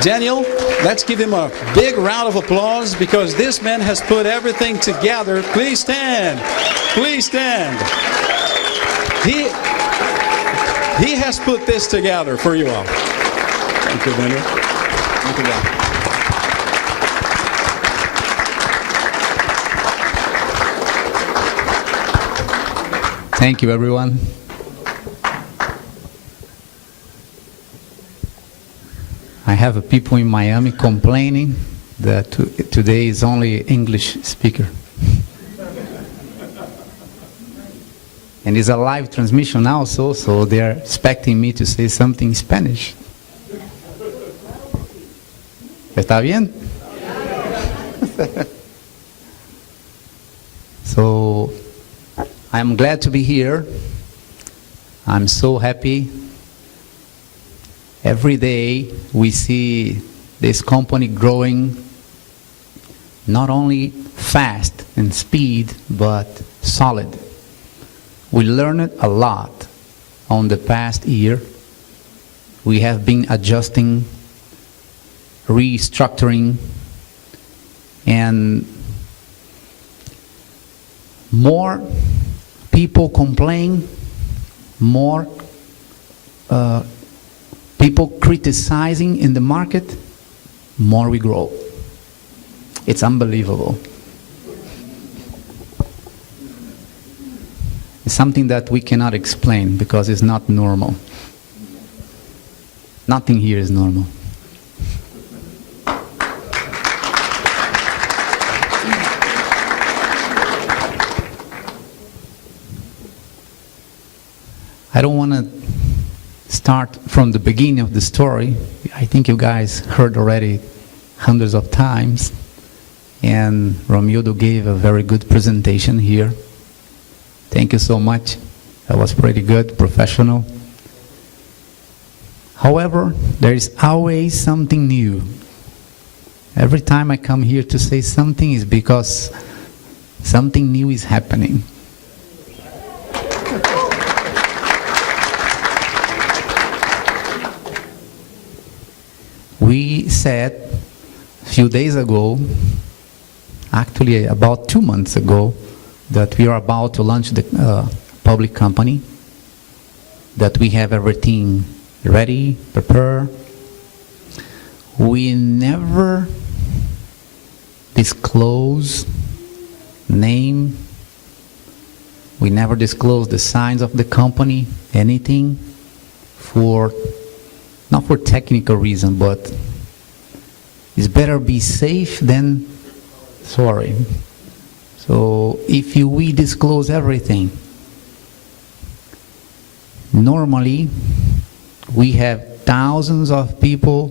Daniel, let's give him a big round of applause, because this man has put everything together. Please stand. Please stand. He has put this together for you all. Thank you, Daniel. Thank you, Daniel. Thank you, everyone. I have people in Miami complaining that today is only English speaker. And it's a live transmission also, so they're expecting me to say something in Spanish. ¿Está bien? So, I'm glad to be here. I'm so happy. Every day we see this company growing, not only fast in speed, but solid. We learned a lot on the past year. We have been adjusting, restructuring, and more people complain, more people criticizing in the market, more we grow. It's unbelievable. It's something that we cannot explain because it's not normal. Nothing here is normal. I don't want to start from the beginning of the story. I think you guys heard already hundreds of times, and Romildo gave a very good presentation here. Thank you so much. That was pretty good, professional. However, there is always something new. Every time I come here to say something is because something new is happening. We said a few days ago, actually about 2 months ago, that we are about to launch the public company, that we have everything ready, prepared. We never disclose name. We never disclose the signs of the company, anything, not for technical reason, but it's better be safe than sorry. So if we disclose everything, normally we have thousands of people,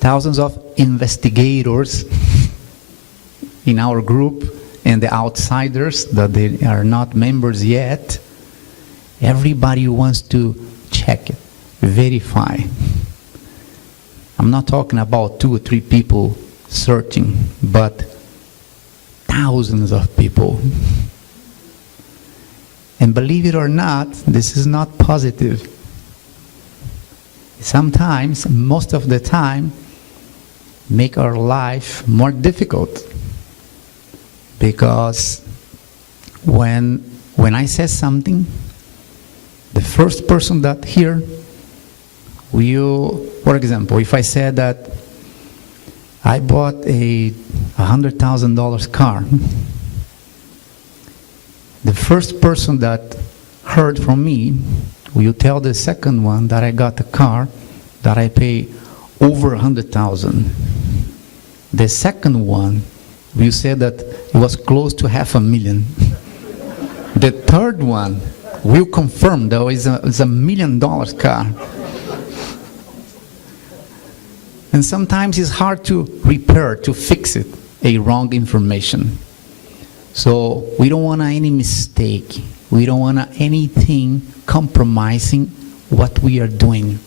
thousands of investigators in our group, and the outsiders that they are not members yet. Everybody wants to check it, verify. I'm not talking about 2 or 3 people searching, but thousands of people. And believe it or not, this is not positive. Sometimes, most of the time, make our life more difficult. Because when I say something, the first person that hear will, for example, if I said that I bought a $100,000 car, the first person that heard from me will tell the second one that I got a car that I pay over $100,000. The second one will say that it was close to $500,000. The third one We'll confirm, though, it's a $1 million car. And sometimes it's hard to repair, to fix it, a wrong information. So we don't want any mistake. We don't want anything compromising what we are doing.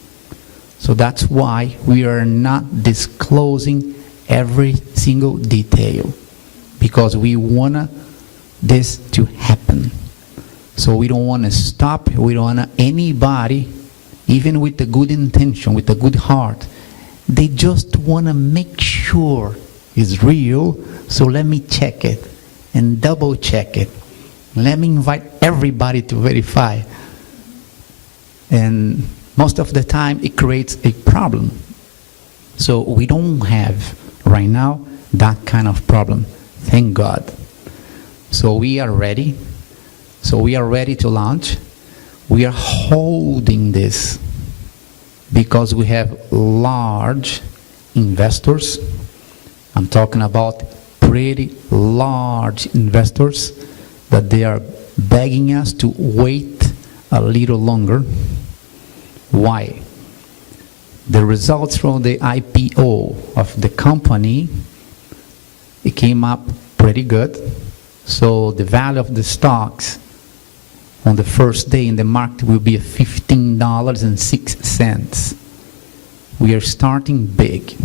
So that's why we are not disclosing every single detail, because we want this to happen. So we don't want to stop. We don't want anybody, even with a good intention, with a good heart, they just want to make sure it's real, so let me check it and double check it. Let me invite everybody to verify. And most of the time it creates a problem. So we don't have right now that kind of problem, thank God. So we are ready. So we are ready to launch. We are holding this because we have large investors. I'm talking about pretty large investors that they are begging us to wait a little longer. Why? The results from the IPO of the company, it came up pretty good. So the value of the stocks on the first day in the market will be $15.06. We are starting big.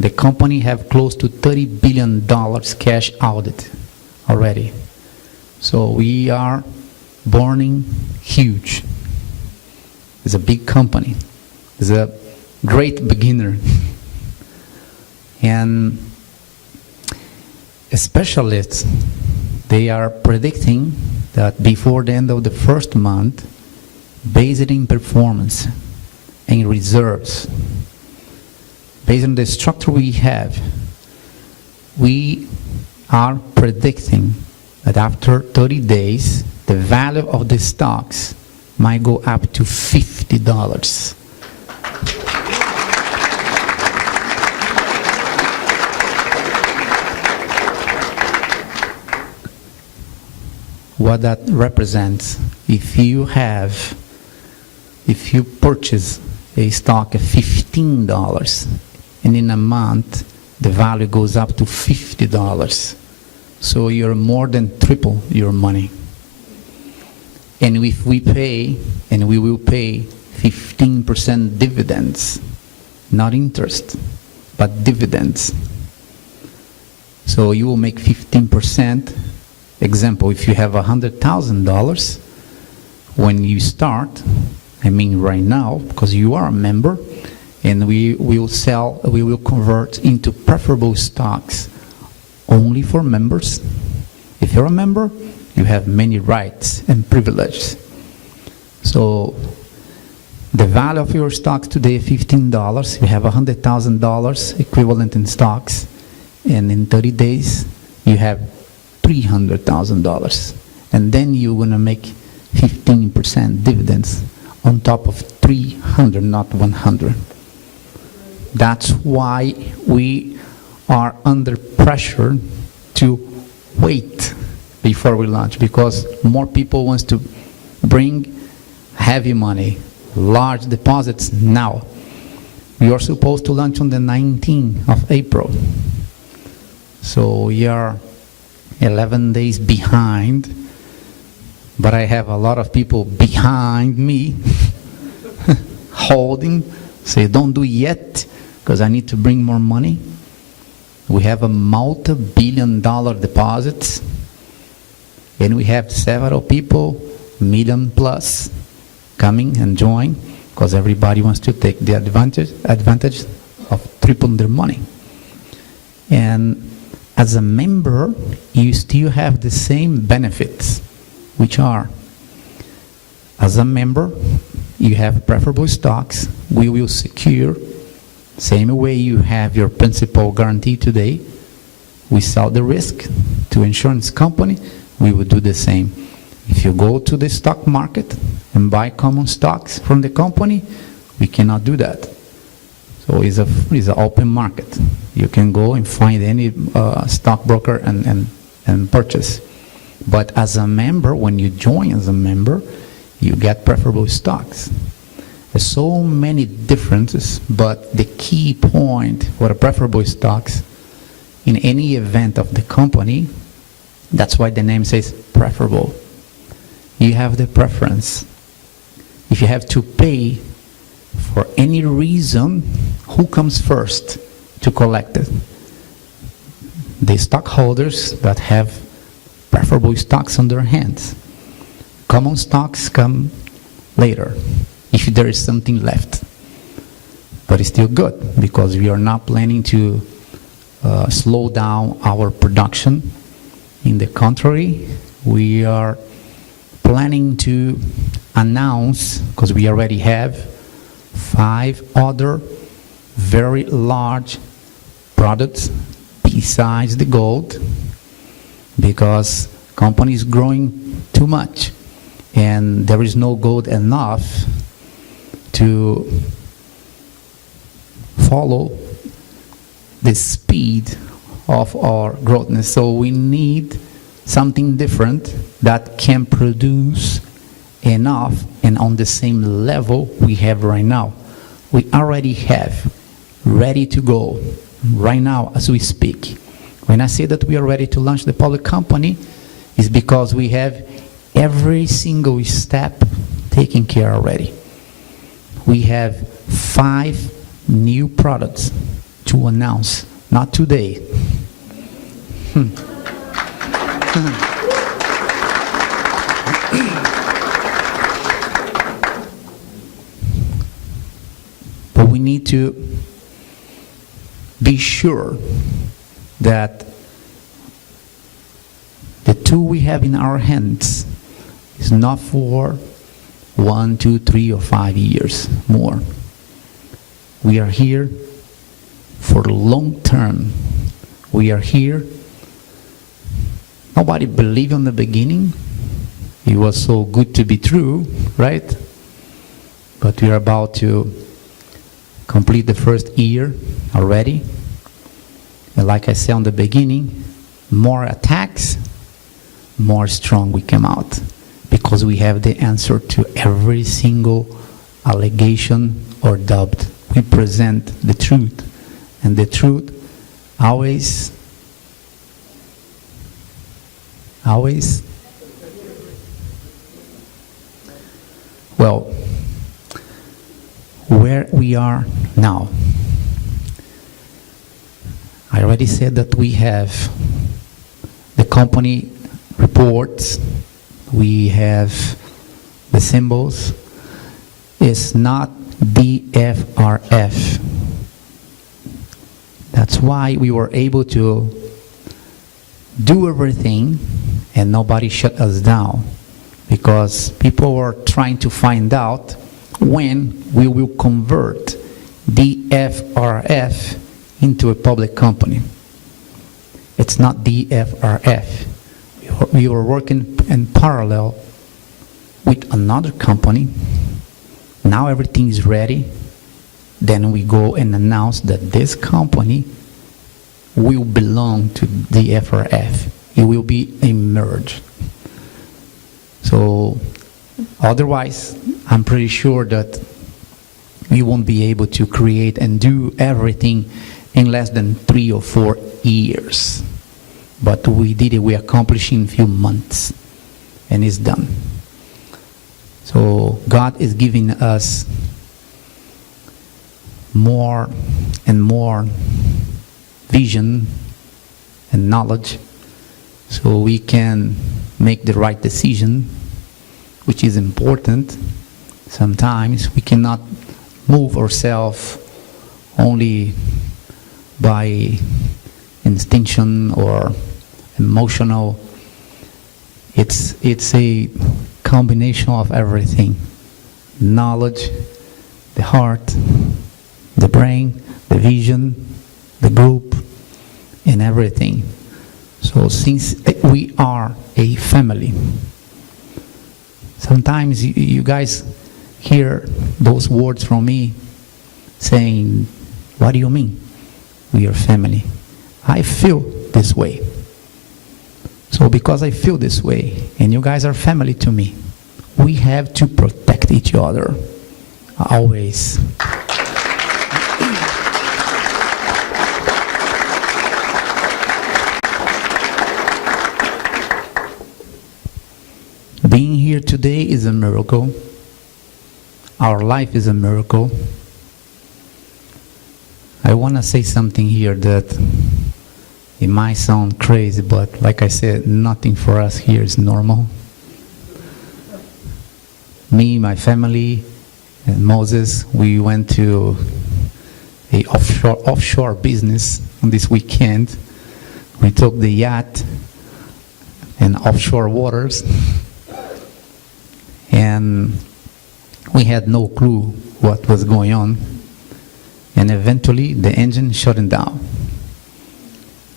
The company have close to $30 billion cash audit already. So we are burning huge. It's a big company. It's a great beginner. And specialists, they are predicting that before the end of the first month, based in performance and reserves, based on the structure we have, we are predicting that after 30 days, the value of the stocks might go up to $50. What that represents, if you purchase a stock at $15 and in a month the value goes up to $50, so you're more than triple your money. And if we pay, and we will pay 15% dividends, not interest, but dividends. So you will make 15%. Example, if you have $100,000, when you start, I mean right now, because you are a member, and we will convert into preferable stocks only for members. If you're a member, you have many rights and privileges. So the value of your stocks today is $15. You have $100,000 equivalent in stocks, and in 30 days you have $300,000, and then you're going to make 15% dividends on top of 300, not 100. That's why we are under pressure to wait before we launch, because more people want to bring heavy money, large deposits now. We are supposed to launch on the 19th of April. So we are 11 days behind, but I have a lot of people behind me holding, say don't do it yet because I need to bring more money. We have a multi-billion-dollar deposits, and we have several people, million plus, coming and join because everybody wants to take the advantage of tripling their money. And as a member, you still have the same benefits, which are, as a member, you have preferable stocks. We will secure, same way you have your principal guarantee today. We sell the risk to insurance company. We will do the same. If you go to the stock market and buy common stocks from the company, we cannot do that. So it's an open market. You can go and find any stockbroker and purchase. But as a member, when you join as a member, you get preferable stocks. There's so many differences, but the key point for the preferable stocks in any event of the company, that's why the name says preferable. You have the preference. If you have to pay for any reason, who comes first to collect it? The stockholders that have preferable stocks on their hands. Common stocks come later, if there is something left. But it's still good, because we are not planning to slow down our production. In the contrary, we are planning to announce, because we already have 5 other very large products besides the gold, because company is growing too much and there is no gold enough to follow the speed of our growth. So we need something different that can produce enough and on the same level we have right now. We already have ready to go right now as we speak. When I say that we are ready to launch the public company, it's because we have every single step taken care already. We have 5 new products to announce, not today. But we need to be sure that the tool we have in our hands is not for 1, 2, 3, or 5 years more. We are here for the long term. We are here. Nobody believed in the beginning. It was so good to be true, right? But we are about to complete the first year already. And like I said in the beginning, more attacks, more strong we come out, because we have the answer to every single allegation or doubt. We present the truth, and the truth always well, where we are now. I already said that we have the company reports, we have the symbols. It's not DFRF. That's why we were able to do everything and nobody shut us down, because people were trying to find out when we will convert DFRF into a public company. It's not DFRF. We were working in parallel with another company. Now everything is ready. Then we go and announce that this company will belong to DFRF. It will be a merge. So otherwise, I'm pretty sure that we won't be able to create and do everything in less than 3 or 4 years. But we did it, we accomplished in a few months, and it's done. So God is giving us more and more vision and knowledge so we can make the right decision, which is important. Sometimes we cannot move ourselves only by instinction or emotional. It's a combination of everything: knowledge, the heart, the brain, the vision, the group, and everything. So since we are a family, sometimes you guys hear those words from me saying, what do you mean? We are family. I feel this way. So because I feel this way, and you guys are family to me, we have to protect each other, always. Being here today is a miracle. Our life is a miracle. I want to say something here that it might sound crazy, but like I said, nothing for us here is normal. Me, my family, and Moses, we went to a offshore business on this weekend. We took the yacht in offshore waters, and we had no clue what was going on. And eventually, the engine shut down.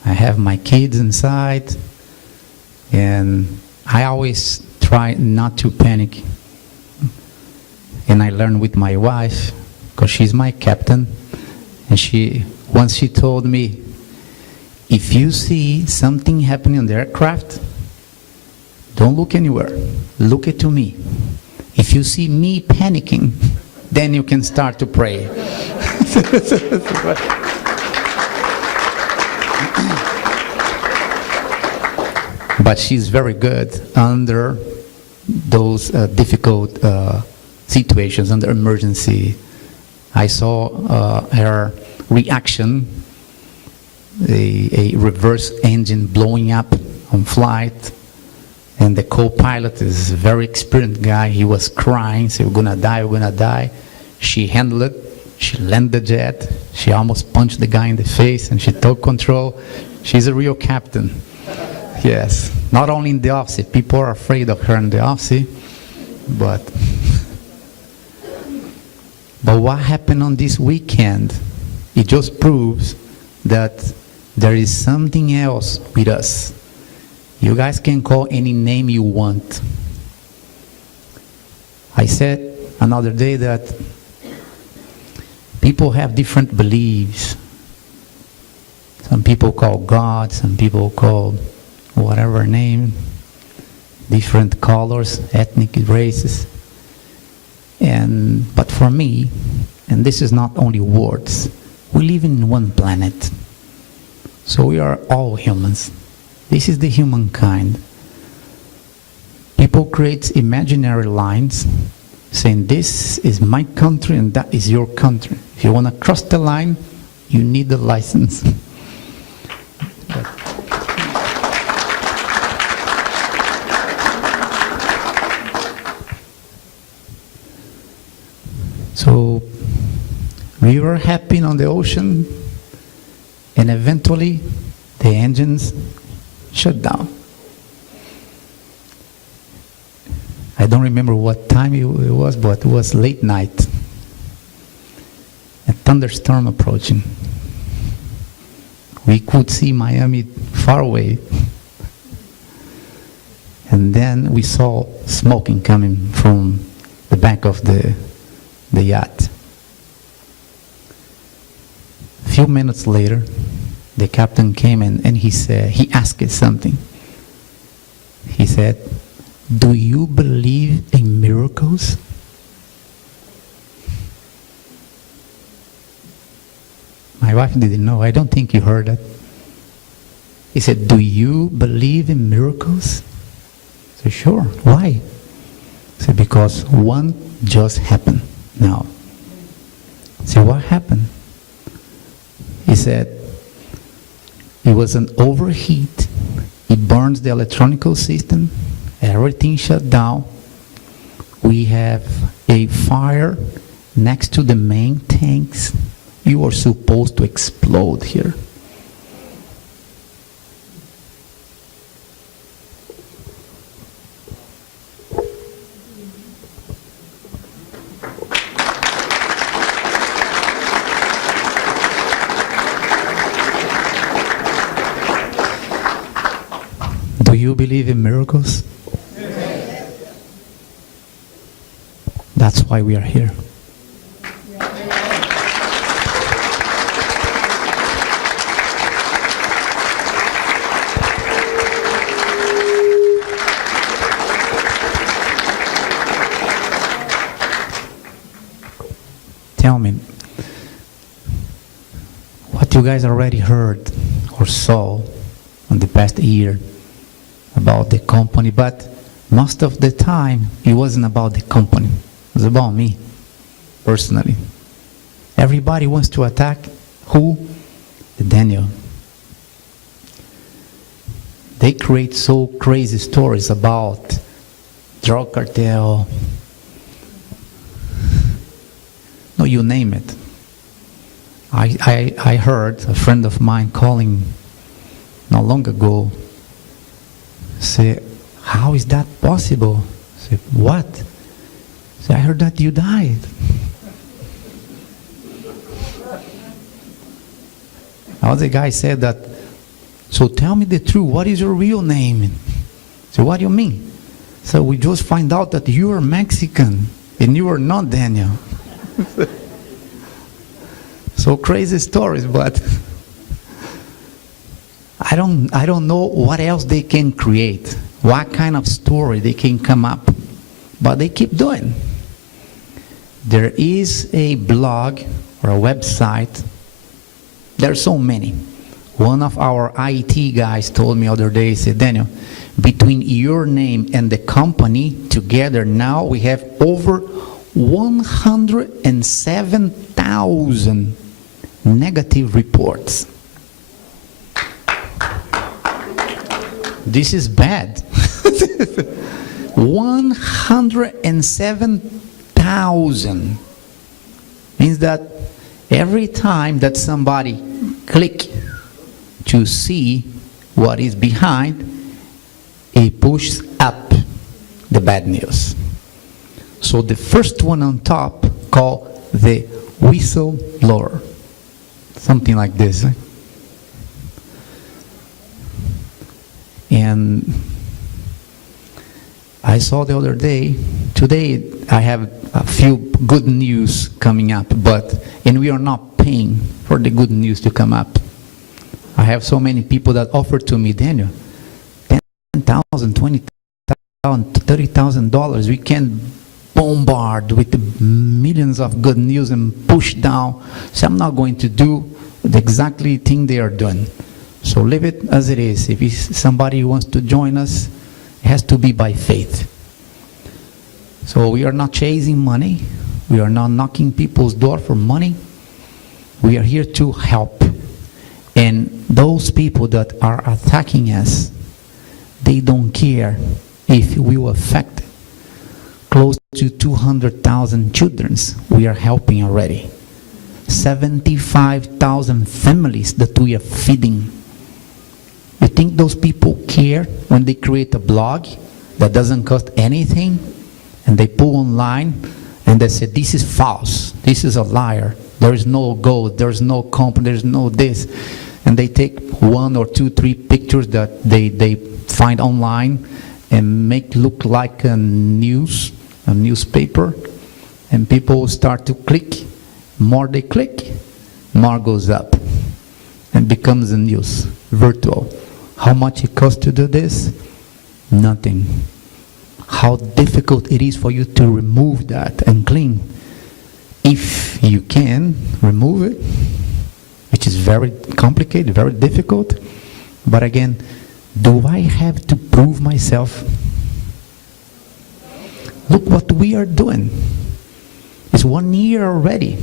I have my kids inside, and I always try not to panic. And I learned with my wife, because she's my captain, and once she told me, if you see something happening on the aircraft, don't look anywhere, look it to me. If you see me panicking, then you can start to pray. But she's very good under those difficult situations, under emergency. I saw her reaction, a reverse engine blowing up on flight, and the co-pilot is a very experienced guy. He was crying, said, we're gonna die. She handled it. She landed the jet. She almost punched the guy in the face, and she took control. She's a real captain. Yes, not only in the office. People are afraid of her in the office, but what happened on this weekend, it just proves that there is something else with us. You guys can call any name you want. I said another day that people have different beliefs. Some people call God, some people call whatever name, different colors, ethnic races. But for me, and this is not only words, we live in one planet. So we are all humans. This is the humankind. People create imaginary lines saying this is my country and that is your country. If you want to cross the line, you need a license. So we were happy on the ocean, and eventually the engines shut down. I don't remember what time it was, but it was late night. A thunderstorm approaching. We could see Miami far away. And then we saw smoking coming from the back of the yacht. A few minutes later, the captain came in and he asked us something. He said, "Do you believe in miracles?" My wife didn't know. I don't think you heard that. He said, "Do you believe in miracles?" I said, "Sure." Why? I said, "Because one just happened now." I said, "What happened?" He said, "It was an overheat. It burns the electronical system. Everything shut down. We have a fire next to the main tanks. You are supposed to explode here." Do you believe in miracles? That's why we are here. You guys already heard or saw in the past year about the company, but most of the time it wasn't about the company. It was about me, personally. Everybody wants to attack who? Daniel. They create so crazy stories about drug cartel. No, you name it. I heard a friend of mine calling not long ago, say, how is that possible? I said, what? Say, I heard that you died. Now the guy said that, so tell me the truth, what is your real name? So what do you mean? So we just find out that you are Mexican and you are not Daniel. So crazy stories, but I don't know what else they can create, what kind of story they can come up, but they keep doing. There is a blog or a website. There are so many. One of our IT guys told me the other day, he said, Daniel, between your name and the company together now we have over 107,000 negative reports. This is bad. 107,000 means that every time that somebody click to see what is behind, it pushes up the bad news. So the first one on top called the whistleblower. Something like this. And I saw the other day, today I have a few good news coming up, and we are not paying for the good news to come up. I have so many people that offer to me, Daniel, $10,000, $20,000, $30,000, we can bombard with the millions of good news and push down. So I'm not going to do the exactly thing they are doing. So leave it as it is. If somebody wants to join us, it has to be by faith. So we are not chasing money. We are not knocking people's door for money. We are here to help. And those people that are attacking us, they don't care if we will affect close to 200,000 children we are helping already. 75,000 families that we are feeding. You think those people care when they create a blog that doesn't cost anything and they pull online and they say, this is false, this is a liar, there is no gold, there is no company, there is no this. And they take 1 or 2, 3 pictures that they find online and make look like a newspaper, and people start to click. More they click, more goes up and becomes a news, virtual. How much it costs to do this? Nothing. How difficult it is for you to remove that and clean. If you can remove it, which is very complicated, very difficult, but again, do I have to prove myself? Look what we are doing. It's 1 year already.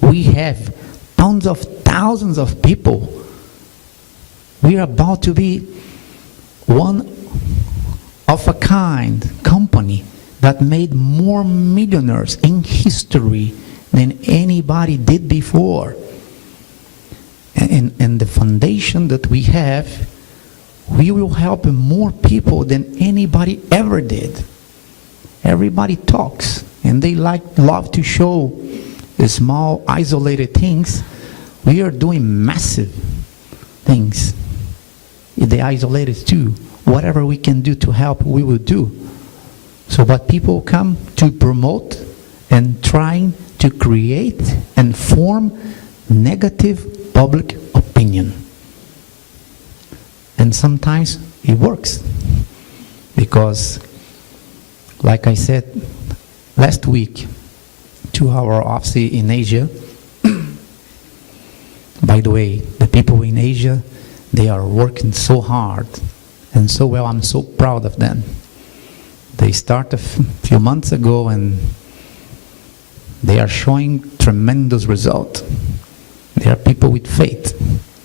We have tons of thousands of people. We are about to be one of a kind company that made more millionaires in history than anybody did before. And the foundation that we have, we will help more people than anybody ever did. Everybody talks, and they love to show the small, isolated things. We are doing massive things. If they isolated too, whatever we can do to help, we will do. So, but people come to promote and trying to create and form negative public opinion. And sometimes it works, because like I said last week to our office in Asia, By the way, the people in Asia, they are working so hard and so well. I'm so proud of them. They started a few months ago and they are showing tremendous results. They are people with faith.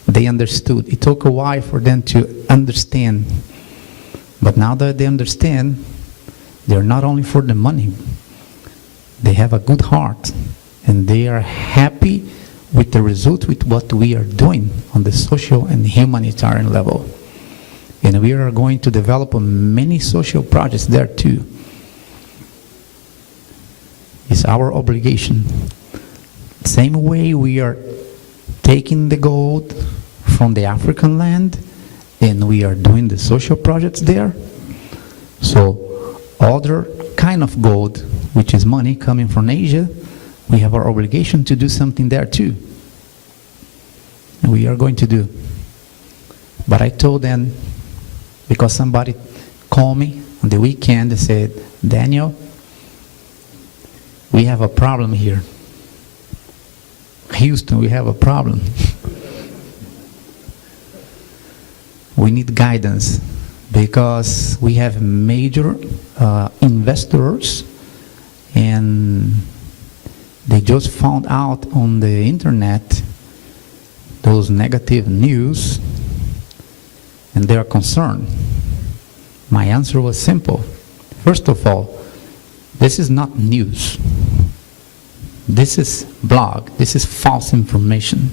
They understood. It took a while for them to understand. But now that they understand, they're not only for the money. They have a good heart. And they are happy with the result with what we are doing on the social and humanitarian level. And we are going to develop many social projects there too. It's our obligation. Same way we are taking the gold from the African land and we are doing the social projects there. So other kind of gold, which is money coming from Asia, we have our obligation to do something there too. And we are going to do. But I told them, because somebody called me on the weekend and said, Daniel, we have a problem here. Houston, we have a problem. We need guidance because we have major investors and they just found out on the internet those negative news and they are concerned. My answer was simple. First of all, this is not news. This is blog. This is false information.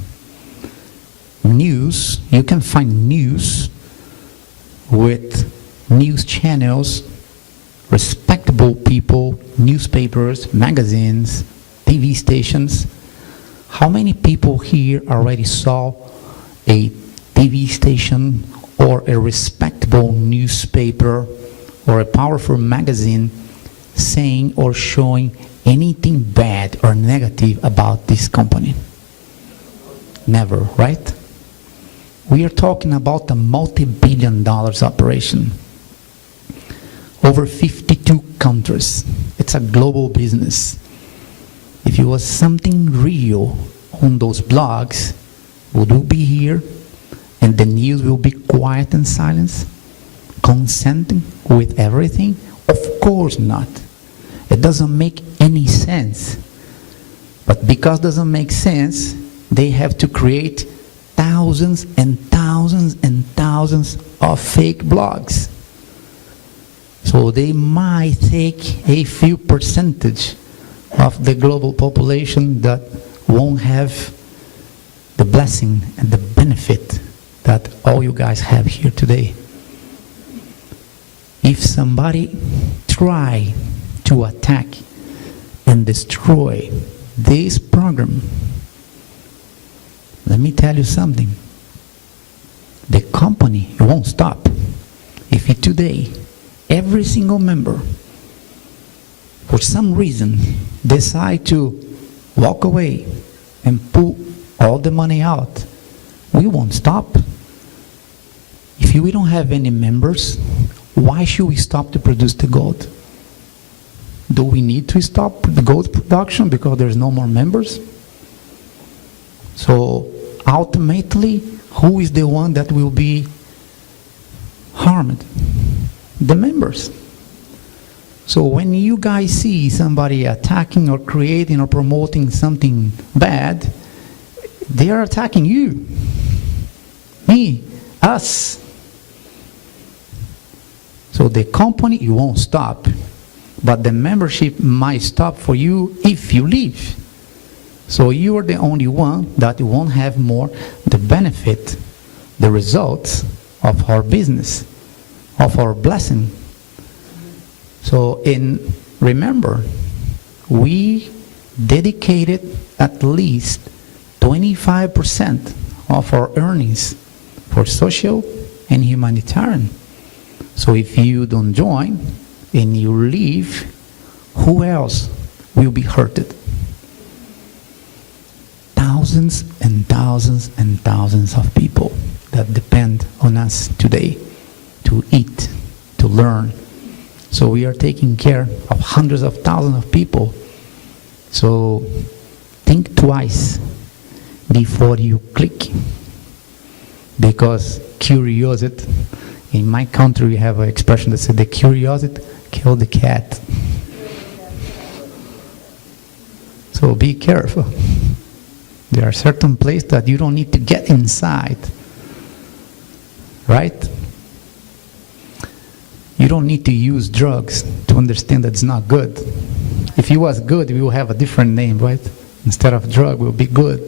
News, you can find news with news channels, respectable people, newspapers, magazines, TV stations. How many people here already saw a TV station or a respectable newspaper or a powerful magazine saying or showing anything bad or negative about this company? Never, right? We are talking about a multi-billion dollars operation. Over 52 countries. It's a global business. If it was something real on those blogs, would we be here and the news will be quiet and silence, consenting with everything? Of course not. It doesn't make any sense. But because it doesn't make sense, they have to create thousands and thousands and thousands of fake blogs. So they might take a few percentage of the global population that won't have the blessing and the benefit that all you guys have here today. If somebody try to attack and destroy this program, let me tell you something. The company won't stop. If it today, every single member, for some reason, decide to walk away and pull all the money out, we won't stop. If we don't have any members, why should we stop to produce the gold? Do we need to stop the gold production because there's no more members? So ultimately, who is the one that will be harmed? The members. So when you guys see somebody attacking or creating or promoting something bad, they are attacking you, me, us. So the company, you won't stop, but the membership might stop for you if you leave. So you are the only one that won't have more the benefit, the results of our business, of our blessing. So remember, we dedicated at least 25% of our earnings for social and humanitarian. So if you don't join and you leave, who else will be hurted? Thousands and thousands and thousands of people that depend on us today to eat, to learn. So we are taking care of hundreds of thousands of people. So think twice before you click. Because curiosity, in my country we have an expression that says the curiosity killed the cat. So be careful. There are certain places that you don't need to get inside. Right? You don't need to use drugs to understand that it's not good. If it was good, we will have a different name, right? Instead of drug, it will be good.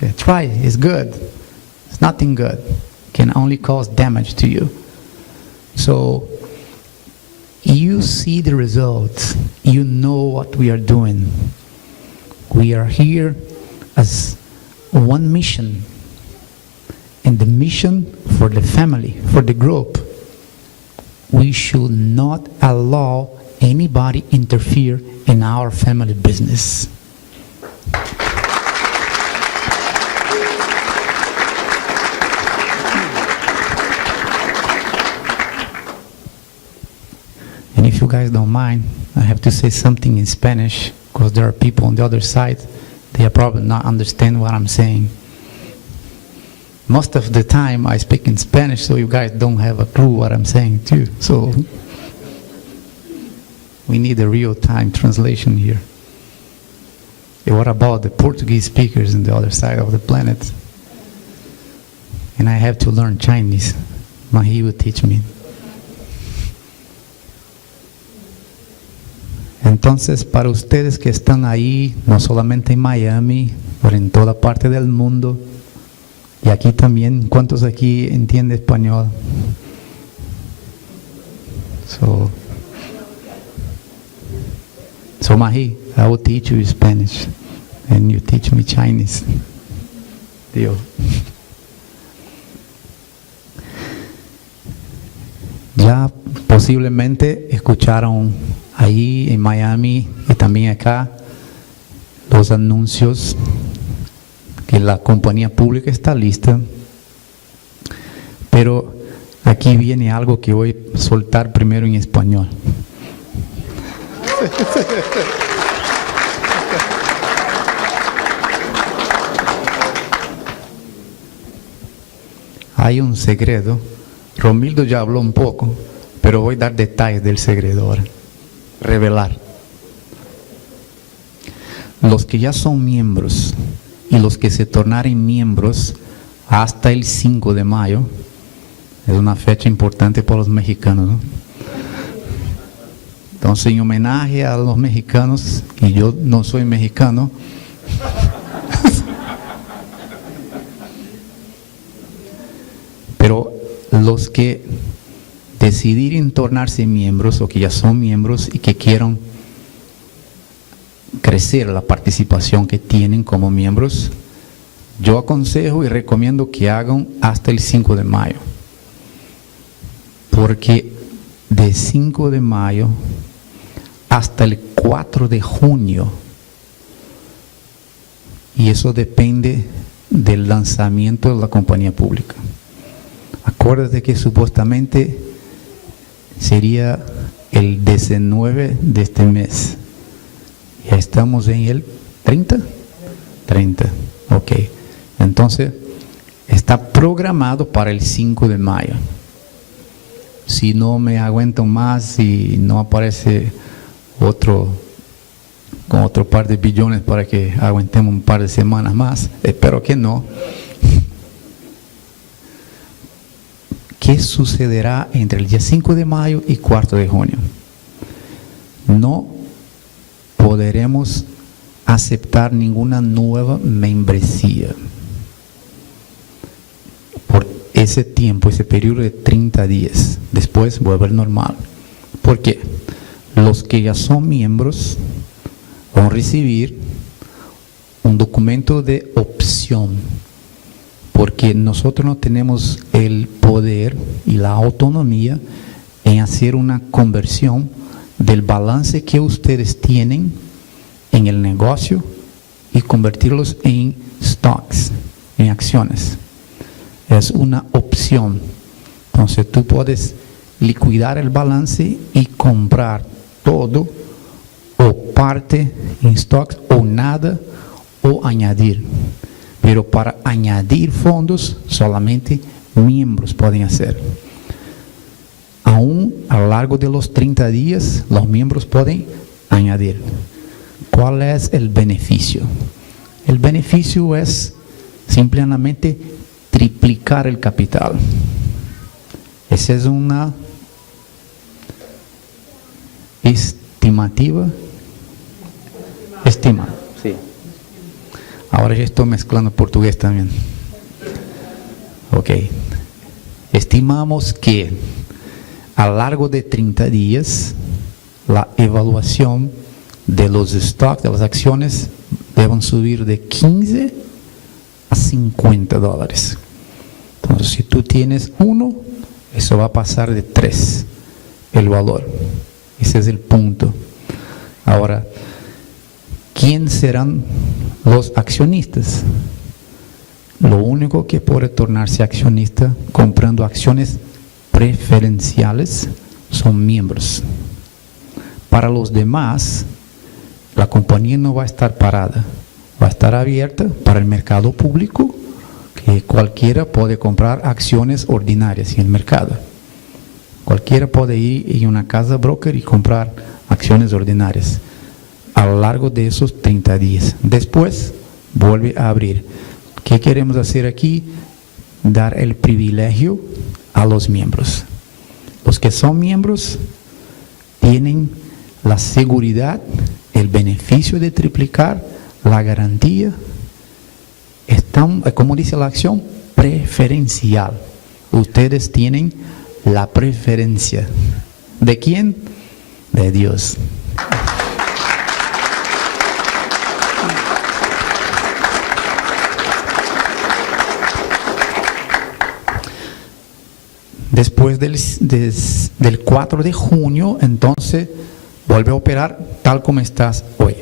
Yeah, try it, it's good. It's nothing good. It can only cause damage to you. So, you see the results. You know what we are doing. We are here as one mission. And the mission for the family, for the group, we should not allow anybody interfere in our family business. And if you guys don't mind, I have to say something in Spanish, because there are people on the other side, they are probably not understand what I'm saying. Most of the time I speak in Spanish, so you guys don't have a clue what I'm saying too. So we need a real-time translation here. And what about the Portuguese speakers on the other side of the planet? And I have to learn Chinese. Mahi will teach me. Entonces, para ustedes que están ahí, no solamente en Miami, pero en toda parte del mundo, y aquí también, ¿cuántos aquí entienden español? So Mahi, I will teach you Spanish, and you teach me Chinese. Deal. Ya posiblemente escucharon ahí en Miami y también acá los anuncios que la compañía pública está lista, pero aquí viene algo que voy a soltar primero en español. Hay un secreto, Romildo ya habló un poco, pero voy a dar detalles del secreto ahora, revelar. Los que ya son miembros y los que se tornaren miembros hasta el 5 de mayo, es una fecha importante para los mexicanos, ¿no? Entonces, en homenaje a los mexicanos, y yo no soy mexicano, pero los que decidieren tornarse miembros o que ya son miembros y que quieran crecer la participación que tienen como miembros, yo aconsejo y recomiendo que hagan hasta el 5 de mayo. Porque de 5 de mayo hasta el 4 de junio, y eso depende del lanzamiento de la compañía pública. Acuérdate que supuestamente sería el 19 de este mes. Ya estamos en el 30. Ok. Entonces, está programado para el 5 de mayo. Si no me aguanto más y no aparece con otro par de billones para que aguantemos un par de semanas más, espero que no. ¿Qué sucederá entre el día 5 de mayo y 4 de junio? No podremos aceptar ninguna nueva membresía por ese tiempo, ese periodo de 30 días. Después volver normal. ¿Por qué? Los que ya son miembros van a recibir un documento de opción, porque nosotros no tenemos el poder y la autonomía en hacer una conversión del balance que ustedes tienen en el negocio y convertirlos en stocks, en acciones. Es una opción. Entonces tú puedes liquidar el balance y comprar todo o parte en stocks o nada, o añadir. Pero para añadir fondos, solamente miembros pueden hacer. Aún a lo largo de los 30 días, los miembros pueden añadir. ¿Cuál es el beneficio? El beneficio es simplemente triplicar el capital. Esa es una estimativa. Estima. Sí. Ahora ya estoy mezclando portugués también. Ok. Estimamos que a lo largo de 30 días, la evaluación de los stocks, de las acciones, deben subir de 15 a 50 dólares. Entonces, si tú tienes 1, eso va a pasar de 3, el valor. Ese es el punto. Ahora, ¿quién serán los accionistas? Lo único que puede tornarse accionista comprando acciones preferenciales son miembros. Para los demás, la compañía no va a estar parada, va a estar abierta para el mercado público, que cualquiera puede comprar acciones ordinarias en el mercado. Cualquiera puede ir en una casa broker y comprar acciones ordinarias a lo largo de esos 30 días. Después vuelve a abrir. ¿Qué queremos hacer aquí? Dar el privilegio a los miembros. Los que son miembros tienen la seguridad, el beneficio de triplicar, la garantía. Están, como dice la acción, preferencial. Ustedes tienen la preferencia. ¿De quién? De Dios. Después del 4 de junio, entonces, vuelve a operar tal como estás hoy.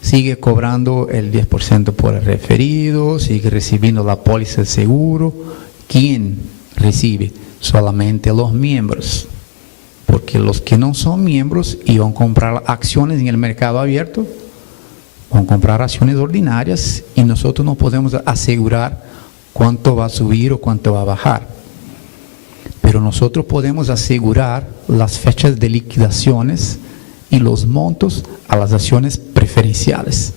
Sigue cobrando el 10% por el referido, sigue recibiendo la póliza de seguro. ¿Quién recibe? Solamente los miembros. Porque los que no son miembros y van a comprar acciones en el mercado abierto, van a comprar acciones ordinarias y nosotros no podemos asegurar cuánto va a subir o cuánto va a bajar. Pero nosotros podemos asegurar las fechas de liquidaciones y los montos a las acciones preferenciales.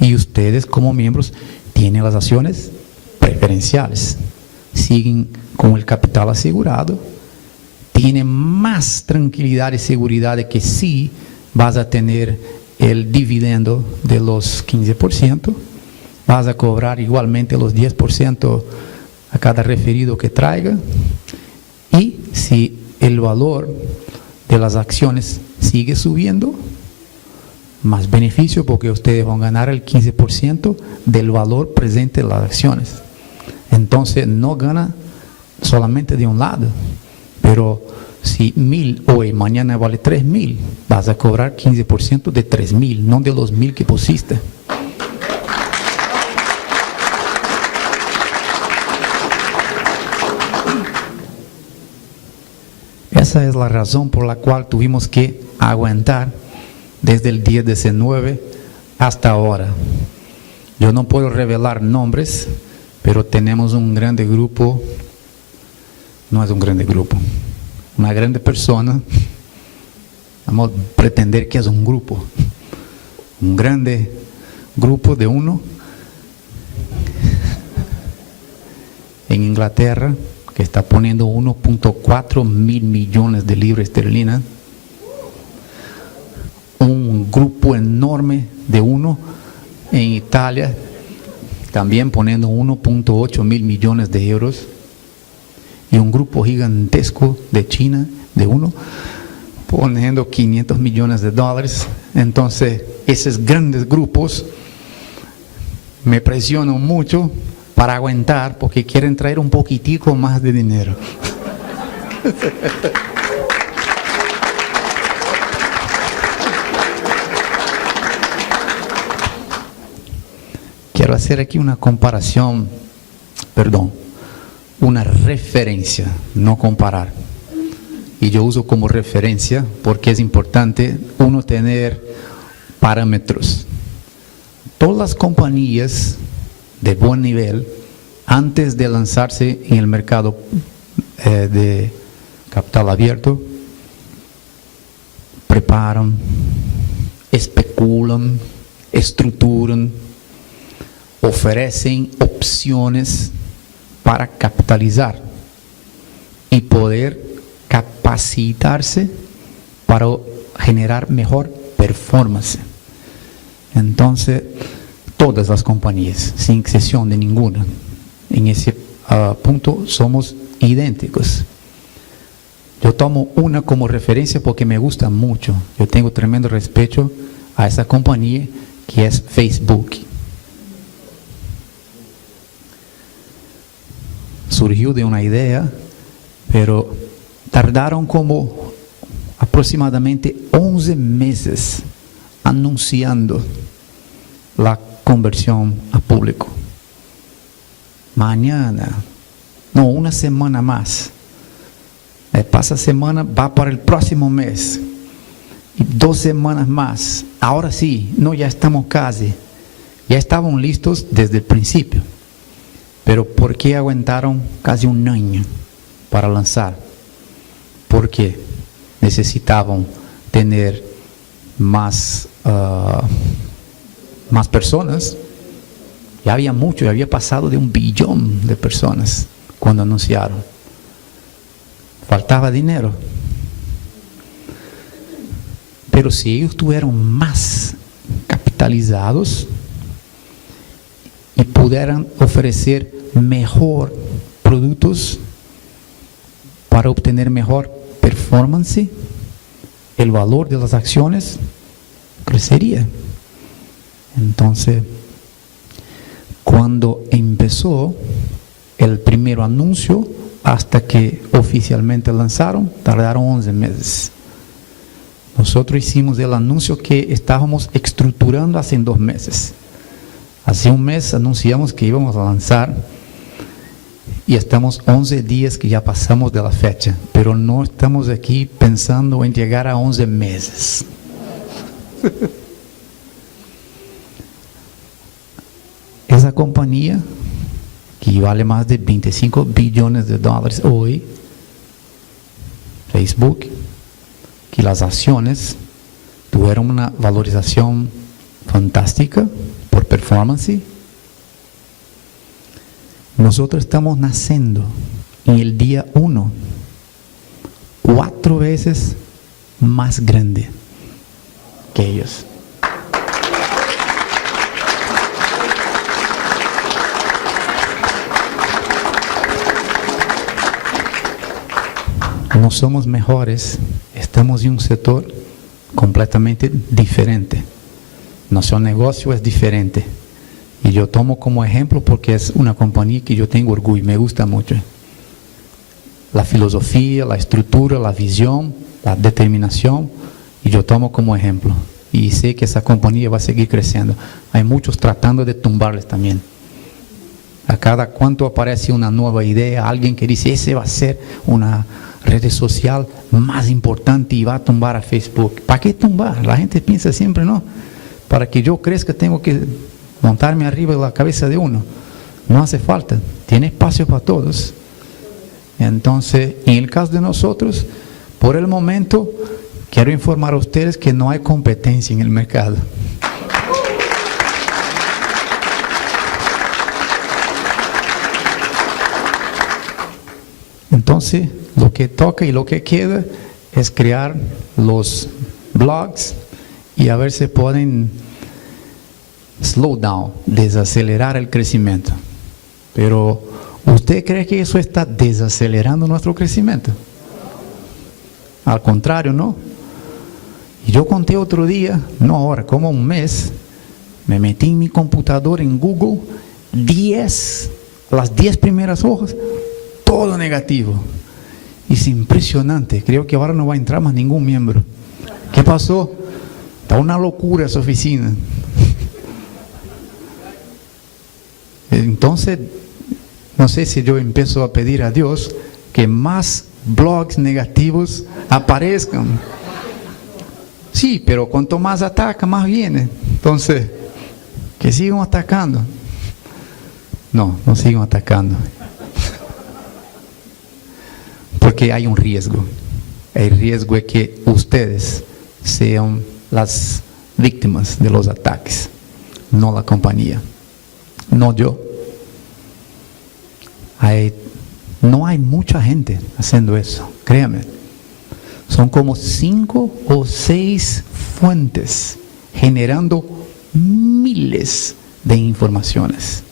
Y ustedes como miembros tienen las acciones preferenciales. Siguen con el capital asegurado. Tienen más tranquilidad y seguridad de que sí vas a tener el dividendo de los 15%. Vas a cobrar igualmente los 10% a cada referido que traiga. Y si el valor de las acciones sigue subiendo, más beneficio porque ustedes van a ganar el 15% del valor presente de las acciones. Entonces no gana solamente de un lado, pero si 1,000 hoy, mañana vale 3,000, vas a cobrar 15% de 3,000, no de los 1,000 que pusiste. Esa es la razón por la cual tuvimos que aguantar desde el día 19 hasta ahora. Yo no puedo revelar nombres, pero tenemos un grande grupo, no es un grande grupo, una grande persona, vamos a pretender que es un grupo, un grande grupo de uno en Inglaterra, que está poniendo 1.4 mil millones de libras esterlinas. Un grupo enorme de uno en Italia, también poniendo 1.8 mil millones de euros. Y un grupo gigantesco de China, de uno, poniendo 500 millones de dólares. Entonces, esos grandes grupos me presionan mucho para aguantar, porque quieren traer un poquitico más de dinero. Quiero hacer aquí una comparación, una referencia, no comparar. Y yo uso como referencia porque es importante uno tener parámetros todas las compañías de buen nivel, antes de lanzarse en el mercado de capital abierto, preparan, especulan, estructuran, ofrecen opciones para capitalizar y poder capacitarse para generar mejor performance. Entonces, todas las compañías, sin excepción de ninguna, en ese punto somos idénticos. Yo tomo una como referencia porque me gusta mucho. Yo tengo tremendo respeto a esa compañía que es Facebook. Surgió de una idea, pero tardaron como aproximadamente 11 meses anunciando la conversión a público. Mañana, no, una semana más. Pasa semana, va para el próximo mes. Y 2 semanas más. Ahora sí, no, ya estamos casi. Ya estaban listos desde el principio. Pero ¿por qué aguantaron casi un año para lanzar? Porque necesitaban tener más personas. Ya había mucho, ya había pasado de 1 billón de personas cuando anunciaron. Faltaba dinero. Pero si ellos estuvieran más capitalizados y pudieran ofrecer mejor productos para obtener mejor performance, el valor de las acciones crecería. Entonces, cuando empezó el primer anuncio hasta que oficialmente lanzaron, tardaron 11 meses. Nosotros hicimos el anuncio que estábamos estructurando hace 2 meses. Hace 1 mes anunciamos que íbamos a lanzar y estamos 11 días que ya pasamos de la fecha, pero no estamos aquí pensando en llegar a 11 meses. Esa compañía, que vale más de 25 billones de dólares hoy, Facebook, que las acciones tuvieron una valorización fantástica por performance. Nosotros estamos naciendo en el día 1, 4 veces más grande que ellos. No somos mejores, estamos en un sector completamente diferente. Nuestro negocio es diferente. Y yo tomo como ejemplo porque es una compañía que yo tengo orgullo, me gusta mucho. La filosofía, la estructura, la visión, la determinación, y yo tomo como ejemplo. Y sé que esa compañía va a seguir creciendo. Hay muchos tratando de tumbarles también. A cada cuanto aparece una nueva idea, alguien que dice, ese va a ser una red social más importante y va a tumbar a Facebook. ¿Para qué tumbar? La gente piensa siempre, no. Para que yo crezca tengo que montarme arriba de la cabeza de uno. No hace falta. Tiene espacio para todos. Entonces, en el caso de nosotros, por el momento, quiero informar a ustedes que no hay competencia en el mercado. Entonces, lo que toca y lo que queda es crear los blogs y a ver si pueden slow down, desacelerar el crecimiento. Pero, ¿usted cree que eso está desacelerando nuestro crecimiento? Al contrario, ¿no? Y yo conté otro día, no ahora, como 1 mes, me metí en mi computador en Google, las 10 primeras hojas, todo negativo. Y es impresionante, creo que ahora no va a entrar más ningún miembro. ¿Qué pasó? Está una locura esa oficina. Entonces, no sé si yo empiezo a pedir a Dios que más blogs negativos aparezcan. Sí, pero cuanto más ataca, más viene. Entonces, Que sigan atacando. No, no sigan atacando. Porque hay un riesgo. El riesgo es que ustedes sean las víctimas de los ataques, no la compañía, no yo. No hay mucha gente haciendo eso, créanme. Son como 5 o 6 fuentes generando miles de informaciones.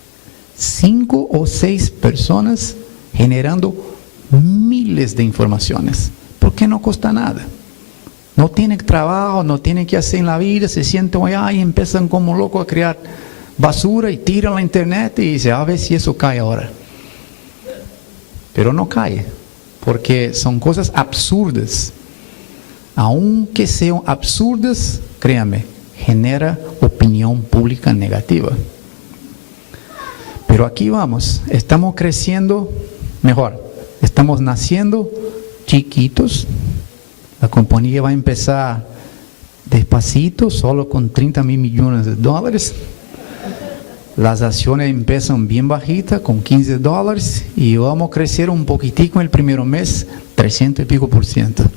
5 o 6 personas generando miles de informaciones. Porque no cuesta nada. No tienen trabajo, no tienen que hacer en la vida, se sienten allá y empiezan como locos a crear basura y tiran a la internet y dicen, a ver si eso cae ahora. Pero no cae, porque son cosas absurdas. Aunque sean absurdas, créame, genera opinión pública negativa. Pero aquí vamos, estamos creciendo mejor, estamos naciendo chiquitos. La compañía va a empezar despacito, solo con 30 mil millones de dólares. Las acciones empiezan bien bajitas, con $15, y vamos a crecer un poquitico en el primer mes, 300 y pico %.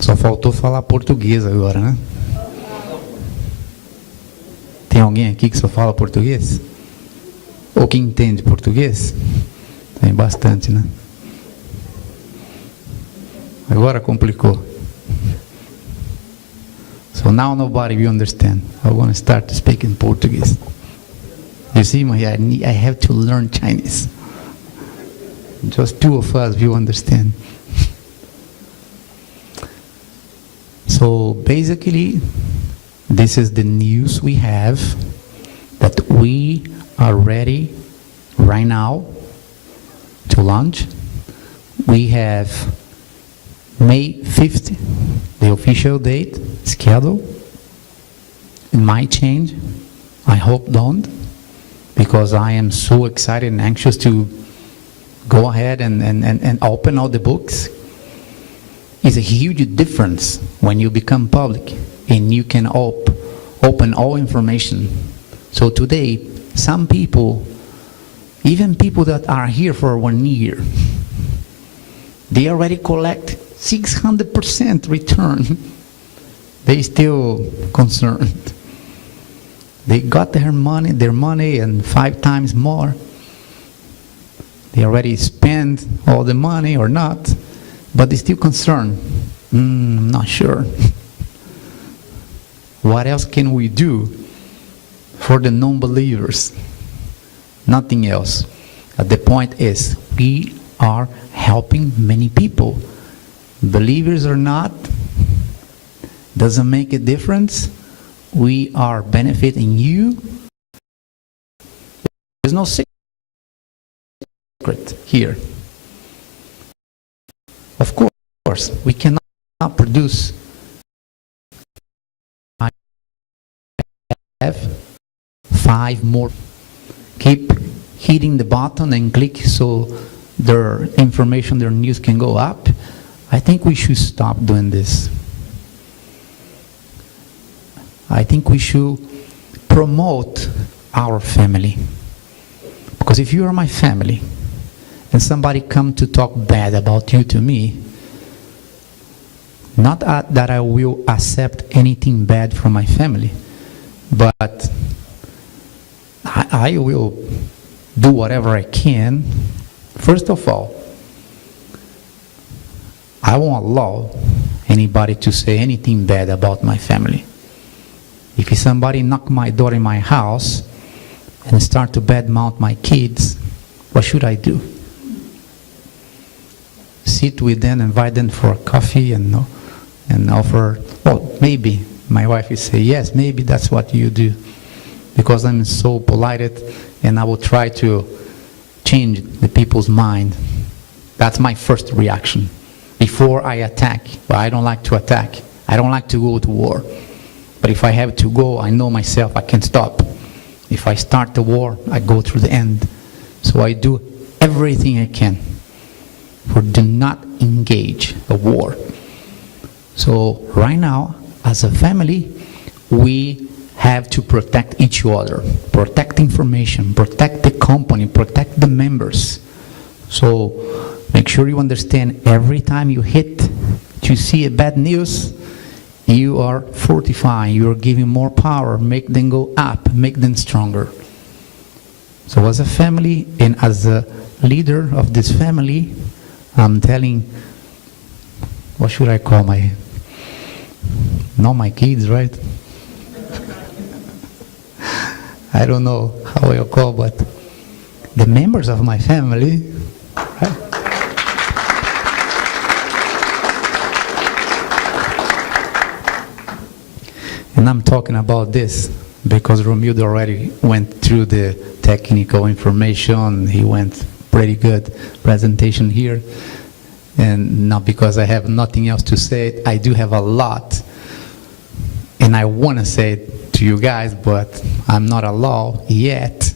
Só faltou falar português agora, né? Tem alguém aqui que só fala português? Ou que entende português? Tem bastante, né? Agora complicou. So now nobody will understand. I want to start to speak in Portuguese. You see, I have to learn Chinese. Just 2 of us will understand. So basically, this is the news we have, that we are ready right now to launch. We have May 5th, the official date scheduled. It might change. I hope don't, because I am so excited and anxious to go ahead and open all the books. It's a huge difference when you become public and you can open all information. So today, some people, even people that are here for 1 year, they already collect 600% return. They still concerned. They got their money and 5 times more. They already spent all the money or not, but they still concerned. Not sure. What else can we do for the non-believers? Nothing else. The point is, we are helping many people. Believers or not, doesn't make a difference. We are benefiting you. There's no secret here. Of course, we cannot produce. I have 5 more. Keep hitting the button and click so their information, their news can go up. I think we should stop doing this. I think we should promote our family. Because if you are my family and somebody come to talk bad about you to me, not that I will accept anything bad from my family, but I will do whatever I can. First of all, I won't allow anybody to say anything bad about my family. If somebody knock my door in my house and start to badmouth my kids, what should I do? Sit with them, invite them for a coffee and offer, well, maybe my wife will say, yes, maybe that's what you do. Because I'm so polite and I will try to change the people's mind. That's my first reaction. Before I attack, but I don't like to attack. I don't like to go to war. But if I have to go, I know myself, I can stop. If I start the war, I go through the end. So I do everything I can. for do not engage a war. So right now, as a family, we have to protect each other, protect information, protect the company, protect the members. So make sure you understand every time you hit to see a bad news, you are fortifying, you are giving more power, make them go up, make them stronger. So as a family and as a leader of this family, I'm telling, what should I call not my kids, right? I don't know how I'll call, but the members of my family, right? And I'm talking about this because Romildo already went through the technical information. He went pretty good presentation here. And not because I have nothing else to say. I do have a lot. And I want to say it to you guys, but I'm not allowed yet.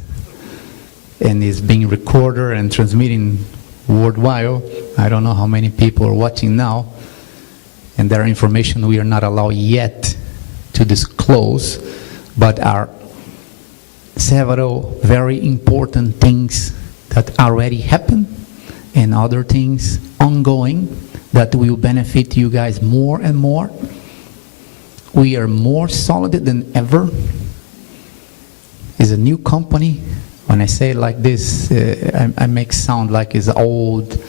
And it's being recorded and transmitting worldwide. I don't know how many people are watching now. And there are information we are not allowed yet to disclose, but are several very important things that already happened and other things ongoing that will benefit you guys more and more. We are more solid than ever. It's a new company. When I say it like this, I make sound like it's an old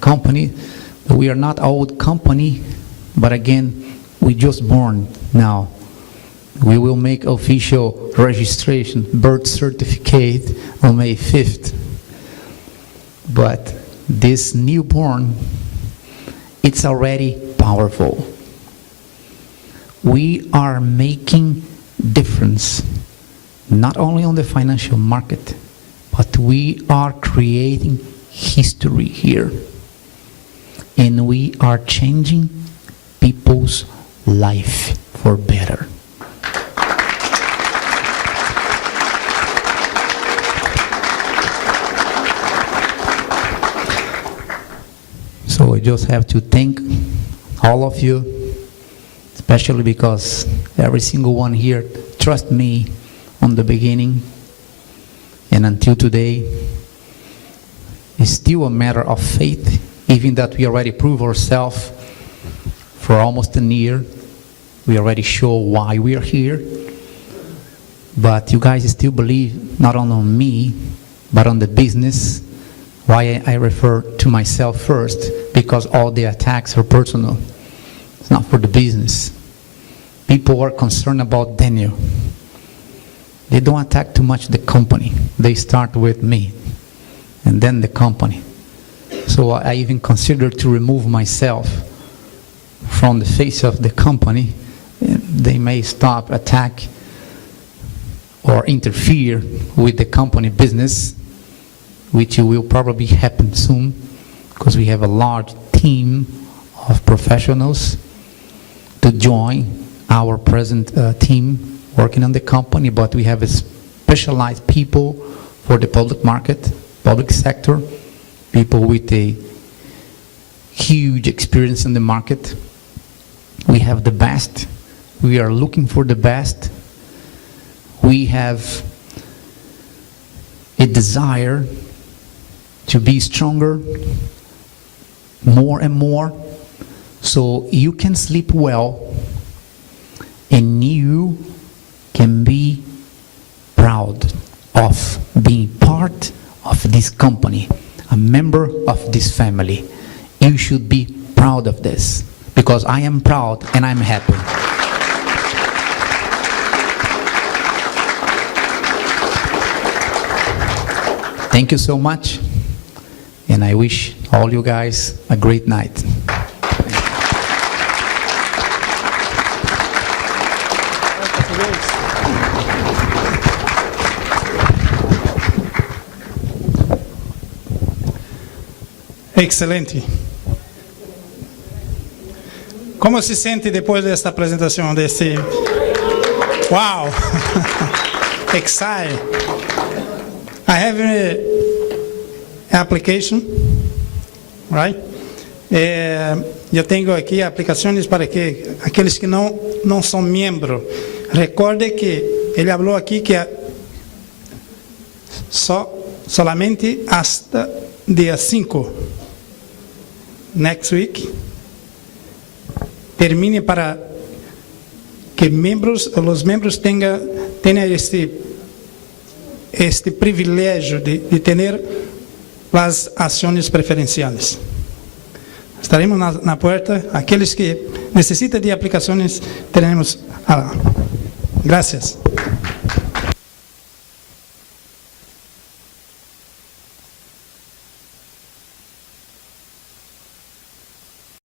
company. We are not old company, but again, we just born now. We will make official registration, birth certificate on May 5th. But this newborn, it's already powerful. We are making difference, not only on the financial market, but we are creating history here. And we are changing people's life for better. So I just have to thank all of you, especially because every single one here trust me on the beginning, and until today, it's still a matter of faith, even that we already prove ourselves for almost a year. We already show why we are here, but you guys still believe not only on me, but on the business. Why I refer to myself first, because all the attacks are personal. It's not for the business. People are concerned about Daniel. They don't attack too much the company. They start with me, and then the company. So I even consider to remove myself from the face of the company. They may stop attack or interfere with the company business, which will probably happen soon, because we have a large team of professionals to join our present team working on the company, but we have a specialized people for the public market, public sector, people with a huge experience in the market. We have the best. We are looking for the best. We have a desire to be stronger, more and more, so you can sleep well and you can be proud of being part of this company, a member of this family. You should be proud of this, because I am proud and I'm happy. Thank you so much. And I wish all you guys a great night. Excelente. Como se sente depois desta apresentação, desse... Wow! Exciting. I have an application right? Eu tenho aqui aplicações para que aqueles que não são membros. Recorde que ele falou aqui que solamente hasta dia 5, next week, termine para que os membros tenham este privilégio de ter as ações preferenciais. Estaremos na porta. Aqueles que necessitam de aplicações, teremos lá. Gracias.